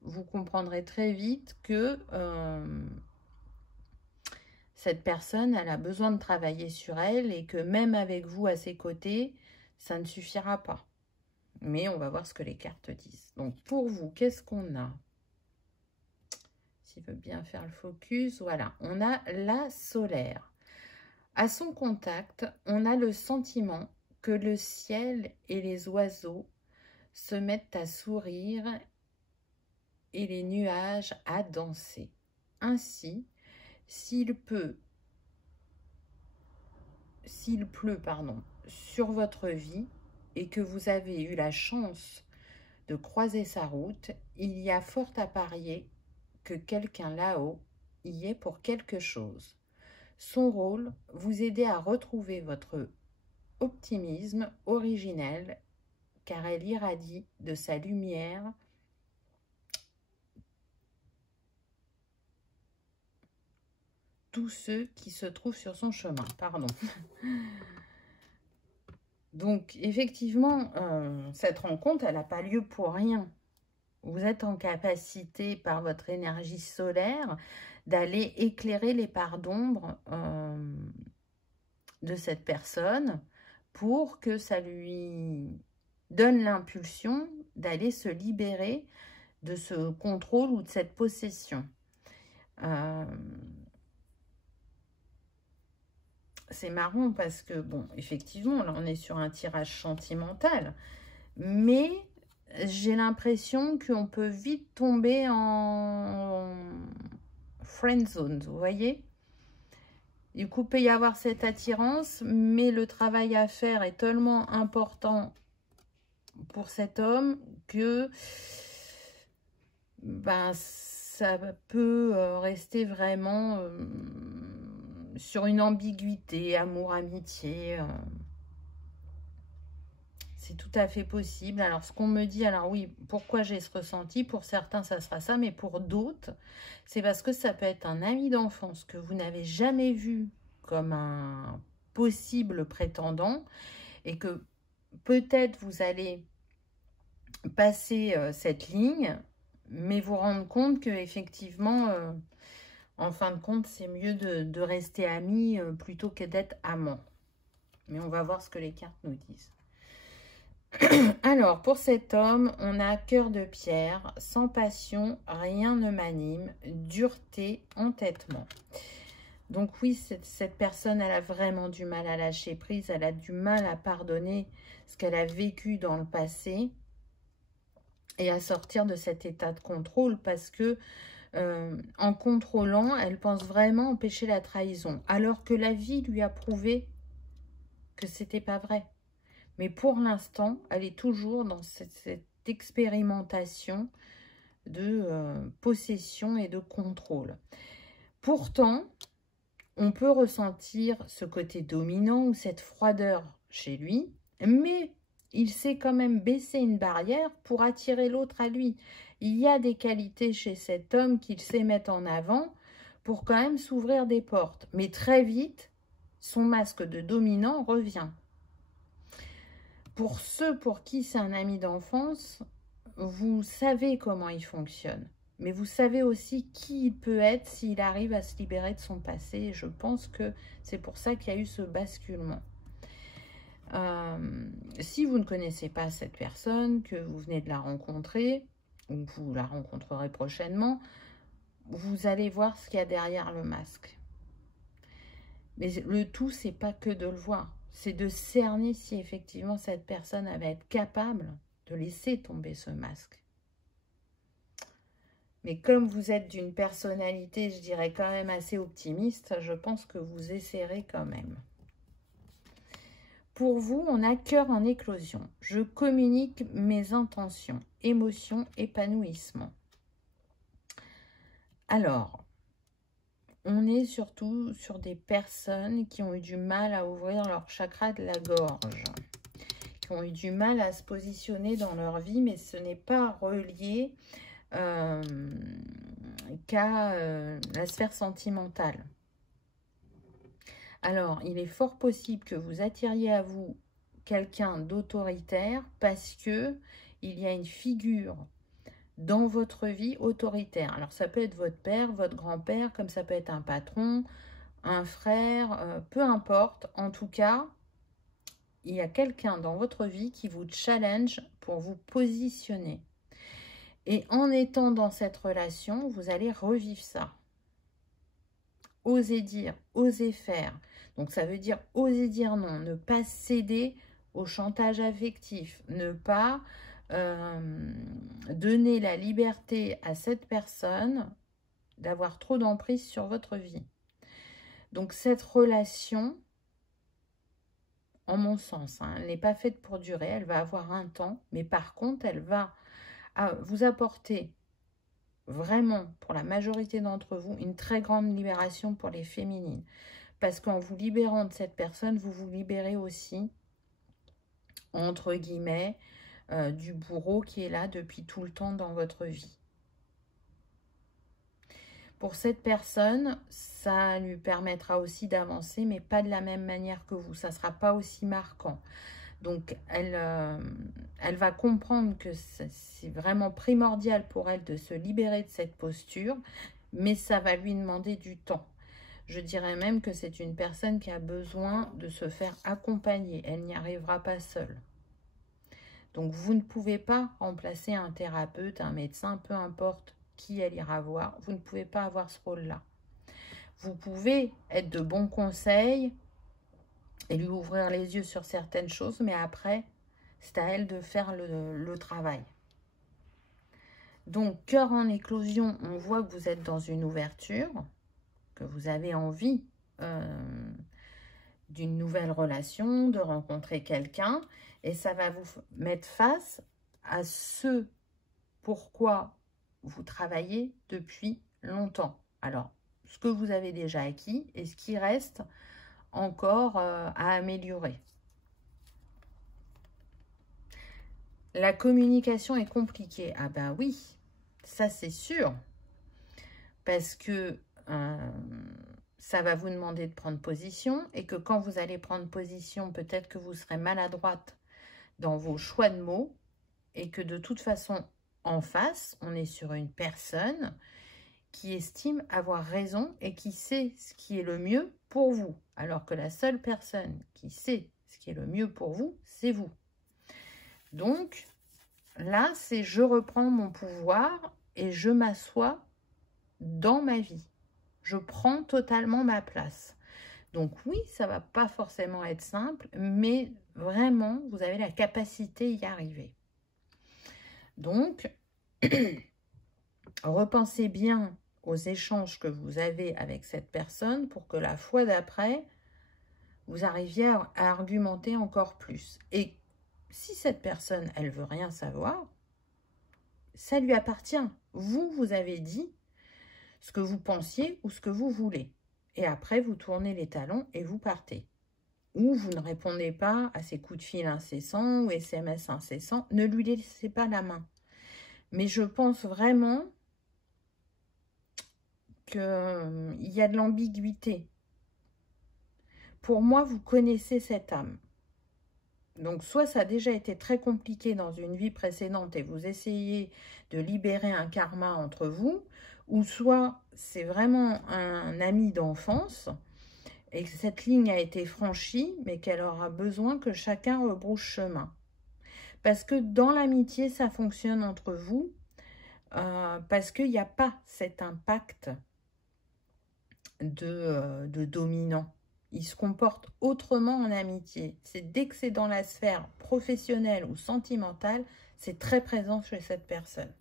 vous comprendrez très vite que cette personne, elle a besoin de travailler sur elle et que même avec vous à ses côtés, ça ne suffira pas. Mais on va voir ce que les cartes disent. Donc pour vous, qu'est-ce qu'on a? s'il veut bien faire le focus. Voilà, on a la solaire. À son contact, on a le sentiment que le ciel et les oiseaux se mettent à sourire et les nuages à danser. Ainsi, s'il pleut, sur votre vie et que vous avez eu la chance de croiser sa route, il y a fort à parier que quelqu'un là-haut y est pour quelque chose. Son rôle, vous aider à retrouver votre optimisme originel, car elle irradie de sa lumière tous ceux qui se trouvent sur son chemin. Pardon. Donc, effectivement, cette rencontre, elle n'a pas lieu pour rien. Vous êtes en capacité, par votre énergie solaire, d'aller éclairer les parts d'ombre de cette personne pour que ça lui donne l'impulsion d'aller se libérer de ce contrôle ou de cette possession. C'est marrant parce que, bon, effectivement, là, on est sur un tirage sentimental, mais j'ai l'impression qu'on peut vite tomber en friend zone, vous voyez? Du coup, il peut y avoir cette attirance, mais le travail à faire est tellement important pour cet homme que ben, ça peut rester vraiment sur une ambiguïté, amour, amitié. C'est tout à fait possible. Alors, ce qu'on me dit, alors oui, pourquoi j'ai ce ressenti? Pour certains, ça sera ça, mais pour d'autres, c'est parce que ça peut être un ami d'enfance que vous n'avez jamais vu comme un possible prétendant et que peut-être vous allez passer cette ligne, mais vous rendre compte que effectivement, en fin de compte, c'est mieux de rester amis plutôt que d'être amant. Mais on va voir ce que les cartes nous disent. Alors, pour cet homme, on a cœur de pierre, sans passion, rien ne m'anime, dureté, entêtement. Donc oui, cette personne, elle a vraiment du mal à lâcher prise, elle a du mal à pardonner ce qu'elle a vécu dans le passé et à sortir de cet état de contrôle parce que en contrôlant, elle pense vraiment empêcher la trahison, alors que la vie lui a prouvé que c'était pas vrai. Mais pour l'instant, elle est toujours dans cette expérimentation de possession et de contrôle. Pourtant, on peut ressentir ce côté dominant ou cette froideur chez lui, mais il sait quand même baisser une barrière pour attirer l'autre à lui. Il y a des qualités chez cet homme qu'il sait mettre en avant pour quand même s'ouvrir des portes. Mais très vite, son masque de dominant revient. Pour ceux pour qui c'est un ami d'enfance, vous savez comment il fonctionne. Mais vous savez aussi qui il peut être s'il arrive à se libérer de son passé. Et je pense que c'est pour ça qu'il y a eu ce basculement. Si vous ne connaissez pas cette personne, que vous venez de la rencontrer, ou vous la rencontrerez prochainement, vous allez voir ce qu'il y a derrière le masque. Mais le tout, c'est pas que de le voir. C'est de cerner si effectivement cette personne va être capable de laisser tomber ce masque. Mais comme vous êtes d'une personnalité, je dirais quand même assez optimiste, je pense que vous essaierez quand même. Pour vous, on a cœur en éclosion. Je communique mes intentions, émotions, épanouissement. Alors, on est surtout sur des personnes qui ont eu du mal à ouvrir leur chakra de la gorge, qui ont eu du mal à se positionner dans leur vie, mais ce n'est pas relié qu'à la sphère sentimentale. Alors, il est fort possible que vous attiriez à vous quelqu'un d'autoritaire parce que il y a une figure dans votre vie autoritaire. Alors, ça peut être votre père, votre grand-père, comme ça peut être un patron, un frère, peu importe. En tout cas, il y a quelqu'un dans votre vie qui vous challenge pour vous positionner. Et en étant dans cette relation, vous allez revivre ça. Oser dire, oser faire. Donc ça veut dire oser dire non, ne pas céder au chantage affectif, ne pas donner la liberté à cette personne d'avoir trop d'emprise sur votre vie. Donc cette relation, en mon sens, hein, elle n'est pas faite pour durer, elle va avoir un temps, mais par contre, elle va vous apporter vraiment, pour la majorité d'entre vous, une très grande libération pour les féminines. Parce qu'en vous libérant de cette personne, vous vous libérez aussi, entre guillemets, du bourreau qui est là depuis tout le temps dans votre vie. Pour cette personne, ça lui permettra aussi d'avancer, mais pas de la même manière que vous. Ça ne sera pas aussi marquant. Donc, elle va comprendre que c'est vraiment primordial pour elle de se libérer de cette posture, mais ça va lui demander du temps. Je dirais même que c'est une personne qui a besoin de se faire accompagner. Elle n'y arrivera pas seule. Donc, vous ne pouvez pas remplacer un thérapeute, un médecin, peu importe qui elle ira voir. Vous ne pouvez pas avoir ce rôle-là. Vous pouvez être de bons conseils et lui ouvrir les yeux sur certaines choses, mais après, c'est à elle de faire le travail. Donc, cœur en éclosion, on voit que vous êtes dans une ouverture, que vous avez envie d'une nouvelle relation, de rencontrer quelqu'un, et ça va vous mettre face à ce pourquoi vous travaillez depuis longtemps. Alors, ce que vous avez déjà acquis et ce qui reste encore à améliorer. La communication est compliquée. Ah ben oui, ça c'est sûr. Parce que ça va vous demander de prendre position et que quand vous allez prendre position, peut-être que vous serez maladroite dans vos choix de mots et que de toute façon, en face, on est sur une personne qui estime avoir raison et qui sait ce qui est le mieux pour vous. Alors que la seule personne qui sait ce qui est le mieux pour vous, c'est vous. Donc, là, c'est je reprends mon pouvoir et je m'assois dans ma vie. Je prends totalement ma place. Donc oui, ça ne va pas forcément être simple, mais vraiment, vous avez la capacité d'y arriver. Donc, repensez bien aux échanges que vous avez avec cette personne pour que la fois d'après, vous arriviez à argumenter encore plus. Et si cette personne, elle veut rien savoir, ça lui appartient. Vous, vous avez dit ce que vous pensiez ou ce que vous voulez. Et après, vous tournez les talons et vous partez. Ou vous ne répondez pas à ses coups de fil incessants ou SMS incessants. Ne lui laissez pas la main. Mais je pense vraiment qu'il y a de l'ambiguïté. Pour moi, vous connaissez cette âme. Donc, soit ça a déjà été très compliqué dans une vie précédente et vous essayez de libérer un karma entre vous, ou soit c'est vraiment un ami d'enfance et que cette ligne a été franchie, mais qu'elle aura besoin que chacun rebrousse chemin. Parce que dans l'amitié, ça fonctionne entre vous, parce qu'il n'y a pas cet impact de dominant. Il se comporte autrement en amitié. C'est dès que c'est dans la sphère professionnelle ou sentimentale, c'est très présent chez cette personne.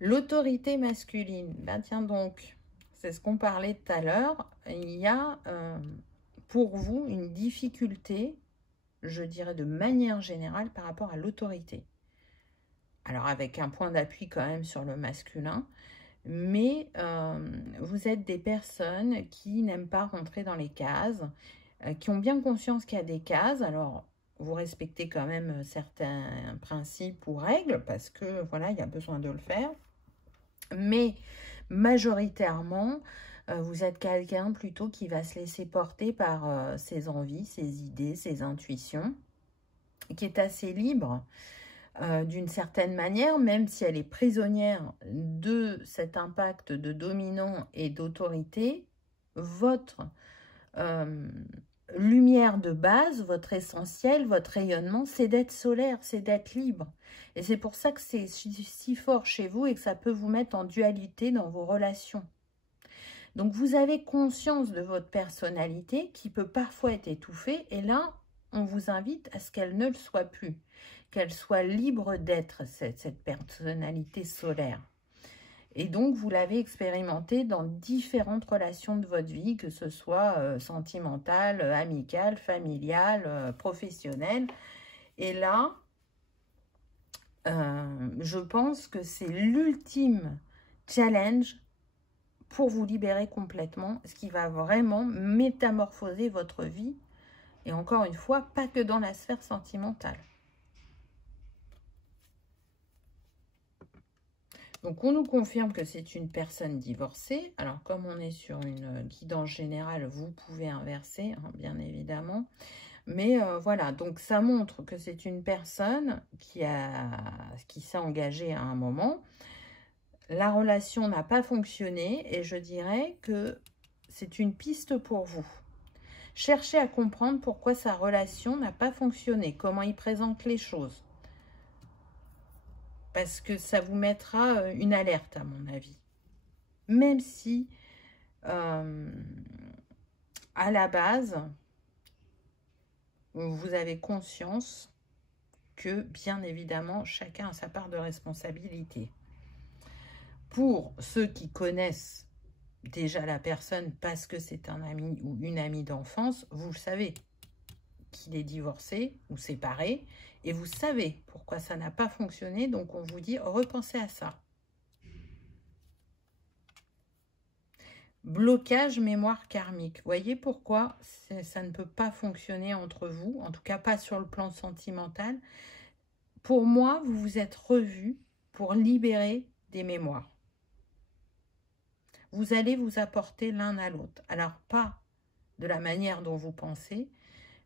L'autorité masculine, ben tiens donc, c'est ce qu'on parlait tout à l'heure. Il y a pour vous une difficulté, je dirais de manière générale, par rapport à l'autorité. Alors avec un point d'appui quand même sur le masculin, mais vous êtes des personnes qui n'aiment pas rentrer dans les cases, qui ont bien conscience qu'il y a des cases. Alors, vous respectez quand même certains principes ou règles, parce que, voilà, il y a besoin de le faire. Mais, majoritairement, vous êtes quelqu'un plutôt qui va se laisser porter par ses envies, ses idées, ses intuitions, qui est assez libre, d'une certaine manière, même si elle est prisonnière de cet impact de dominant et d'autorité, votre lumière de base, votre essentiel, votre rayonnement, c'est d'être solaire, c'est d'être libre. Et c'est pour ça que c'est si fort chez vous et que ça peut vous mettre en dualité dans vos relations. Donc, vous avez conscience de votre personnalité qui peut parfois être étouffée. Et là, on vous invite à ce qu'elle ne le soit plus. Qu'elle soit libre d'être, cette personnalité solaire. Et donc, vous l'avez expérimenté dans différentes relations de votre vie, que ce soit sentimentale, amicale, familiale, professionnelle. Et là, je pense que c'est l'ultime challenge pour vous libérer complètement, ce qui va vraiment métamorphoser votre vie. Et encore une fois, pas que dans la sphère sentimentale. Donc, on nous confirme que c'est une personne divorcée. Alors, comme on est sur une guidance générale, vous pouvez inverser, hein, bien évidemment. Mais voilà, donc ça montre que c'est une personne qui s'est engagée à un moment. La relation n'a pas fonctionné et je dirais que c'est une piste pour vous. Cherchez à comprendre pourquoi sa relation n'a pas fonctionné, comment il présente les choses. Parce que ça vous mettra une alerte, à mon avis. Même si, à la base, vous avez conscience que, bien évidemment, chacun a sa part de responsabilité. Pour ceux qui connaissent déjà la personne parce que c'est un ami ou une amie d'enfance, vous le savez qu'il est divorcé ou séparé et vous savez pourquoi ça n'a pas fonctionné. Donc, on vous dit, repensez à ça. Blocage mémoire karmique. Voyez pourquoi ça ne peut pas fonctionner entre vous, en tout cas pas sur le plan sentimental. Pour moi, vous vous êtes revus pour libérer des mémoires. Vous allez vous apporter l'un à l'autre. Alors, pas de la manière dont vous pensez,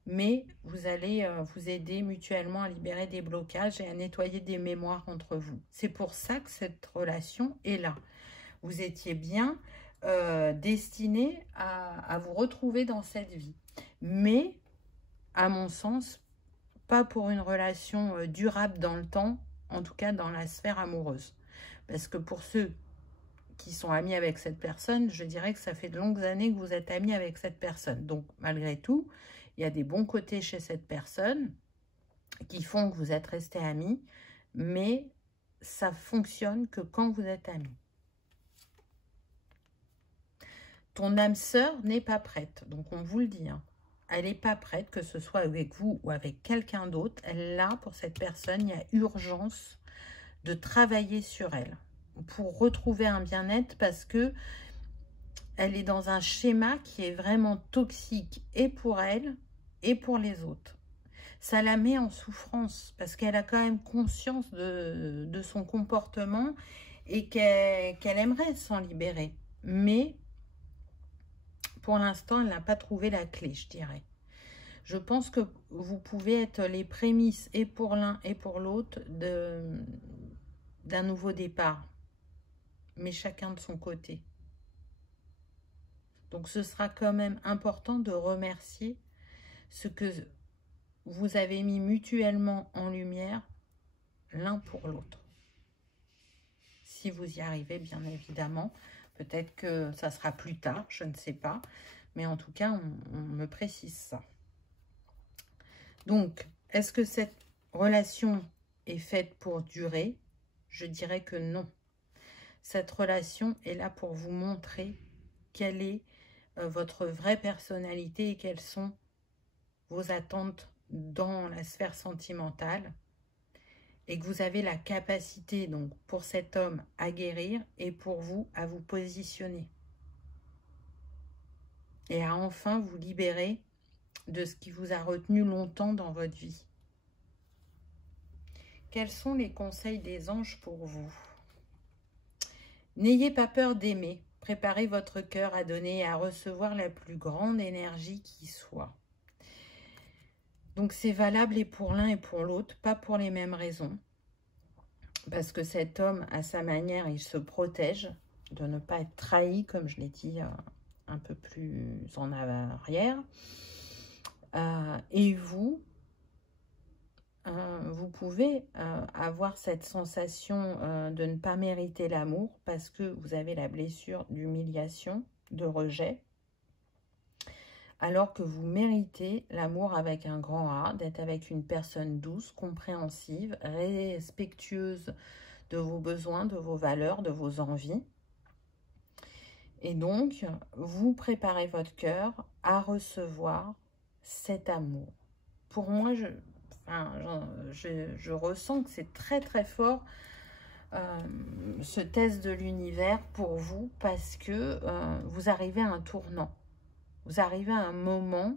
mais vous allez vous aider mutuellement à libérer des blocages et à nettoyer des mémoires entre vous. C'est pour ça que cette relation est là. Vous étiez bien destiné à vous retrouver dans cette vie. Mais, à mon sens, pas pour une relation durable dans le temps, en tout cas dans la sphère amoureuse. Parce que pour ceux qui sont amis avec cette personne, je dirais que ça fait de longues années que vous êtes amis avec cette personne. Donc, malgré tout, il y a des bons côtés chez cette personne qui font que vous êtes restés amis, mais ça fonctionne que quand vous êtes amis. Ton âme sœur n'est pas prête, donc on vous le dit, hein. Elle n'est pas prête, que ce soit avec vous ou avec quelqu'un d'autre. Là, pour cette personne, il y a urgence de travailler sur elle pour retrouver un bien-être parce que elle est dans un schéma qui est vraiment toxique et pour elle et pour les autres. Ça la met en souffrance parce qu'elle a quand même conscience de son comportement et qu'elle aimerait s'en libérer. Mais pour l'instant, elle n'a pas trouvé la clé, je dirais. Je pense que vous pouvez être les prémices et pour l'un et pour l'autre d'un nouveau départ. Mais chacun de son côté. Donc, ce sera quand même important de remercier ce que vous avez mis mutuellement en lumière l'un pour l'autre. Si vous y arrivez, bien évidemment. Peut-être que ça sera plus tard, je ne sais pas. Mais en tout cas, on me précise ça. Donc, est-ce que cette relation est faite pour durer? Je dirais que non. Cette relation est là pour vous montrer quelle est votre vraie personnalité et quelles sont vos attentes dans la sphère sentimentale et que vous avez la capacité donc pour cet homme à guérir et pour vous à vous positionner et à enfin vous libérer de ce qui vous a retenu longtemps dans votre vie. Quels sont les conseils des anges pour vous? N'ayez pas peur d'aimer. Préparez votre cœur à donner et à recevoir la plus grande énergie qui soit. Donc, c'est valable et pour l'un et pour l'autre, pas pour les mêmes raisons. Parce que cet homme, à sa manière, il se protège de ne pas être trahi, comme je l'ai dit un peu plus en arrière. Et vous, vous pouvez avoir cette sensation de ne pas mériter l'amour parce que vous avez la blessure d'humiliation, de rejet, alors que vous méritez l'amour avec un grand A, d'être avec une personne douce, compréhensive, respectueuse de vos besoins, de vos valeurs, de vos envies. Et donc, vous préparez votre cœur à recevoir cet amour. Pour moi, je ressens que c'est très très fort ce test de l'univers pour vous parce que vous arrivez à un tournant. Vous arrivez à un moment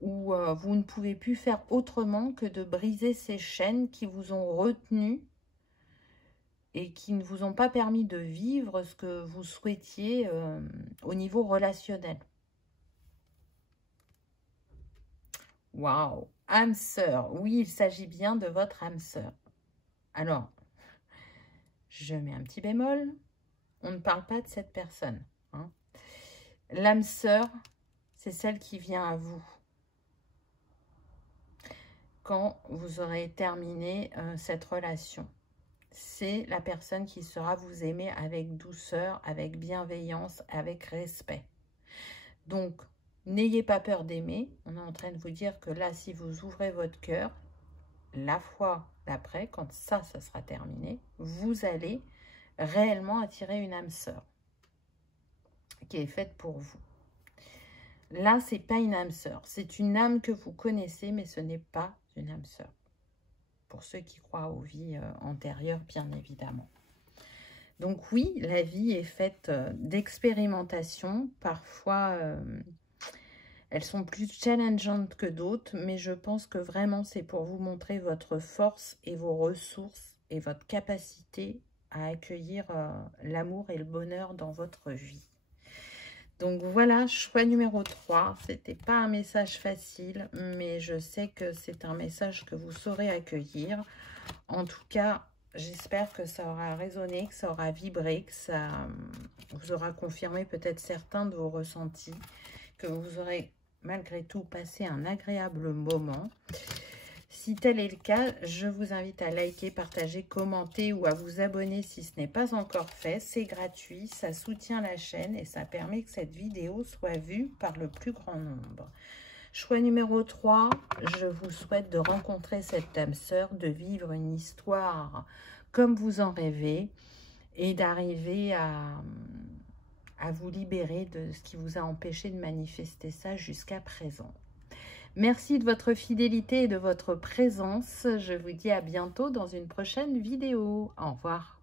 où vous ne pouvez plus faire autrement que de briser ces chaînes qui vous ont retenu et qui ne vous ont pas permis de vivre ce que vous souhaitiez au niveau relationnel. Waouh! Âme sœur. Oui, il s'agit bien de votre âme sœur. Alors, je mets un petit bémol. On ne parle pas de cette personne. Hein. L'âme sœur, c'est celle qui vient à vous quand vous aurez terminé cette relation. C'est la personne qui saura vous aimer avec douceur, avec bienveillance, avec respect. Donc, n'ayez pas peur d'aimer. On est en train de vous dire que là, si vous ouvrez votre cœur, la fois d'après, quand ça sera terminé, vous allez réellement attirer une âme sœur qui est faite pour vous. Là, c'est pas une âme sœur. C'est une âme que vous connaissez, mais ce n'est pas une âme sœur. Pour ceux qui croient aux vies antérieures, bien évidemment. Donc oui, la vie est faite d'expérimentations. Parfois, elles sont plus challengeantes que d'autres, mais je pense que vraiment, c'est pour vous montrer votre force et vos ressources et votre capacité à accueillir l'amour et le bonheur dans votre vie. Donc voilà, choix numéro 3. C'était pas un message facile, mais je sais que c'est un message que vous saurez accueillir. En tout cas, j'espère que ça aura résonné, que ça aura vibré, que ça vous aura confirmé peut-être certains de vos ressentis, que vous aurez malgré tout passé un agréable moment. Si tel est le cas, je vous invite à liker, partager, commenter ou à vous abonner si ce n'est pas encore fait. C'est gratuit, ça soutient la chaîne et ça permet que cette vidéo soit vue par le plus grand nombre. Choix numéro 3, je vous souhaite de rencontrer cette âme sœur, de vivre une histoire comme vous en rêvez et d'arriver à vous libérer de ce qui vous a empêché de manifester ça jusqu'à présent. Merci de votre fidélité et de votre présence. Je vous dis à bientôt dans une prochaine vidéo. Au revoir.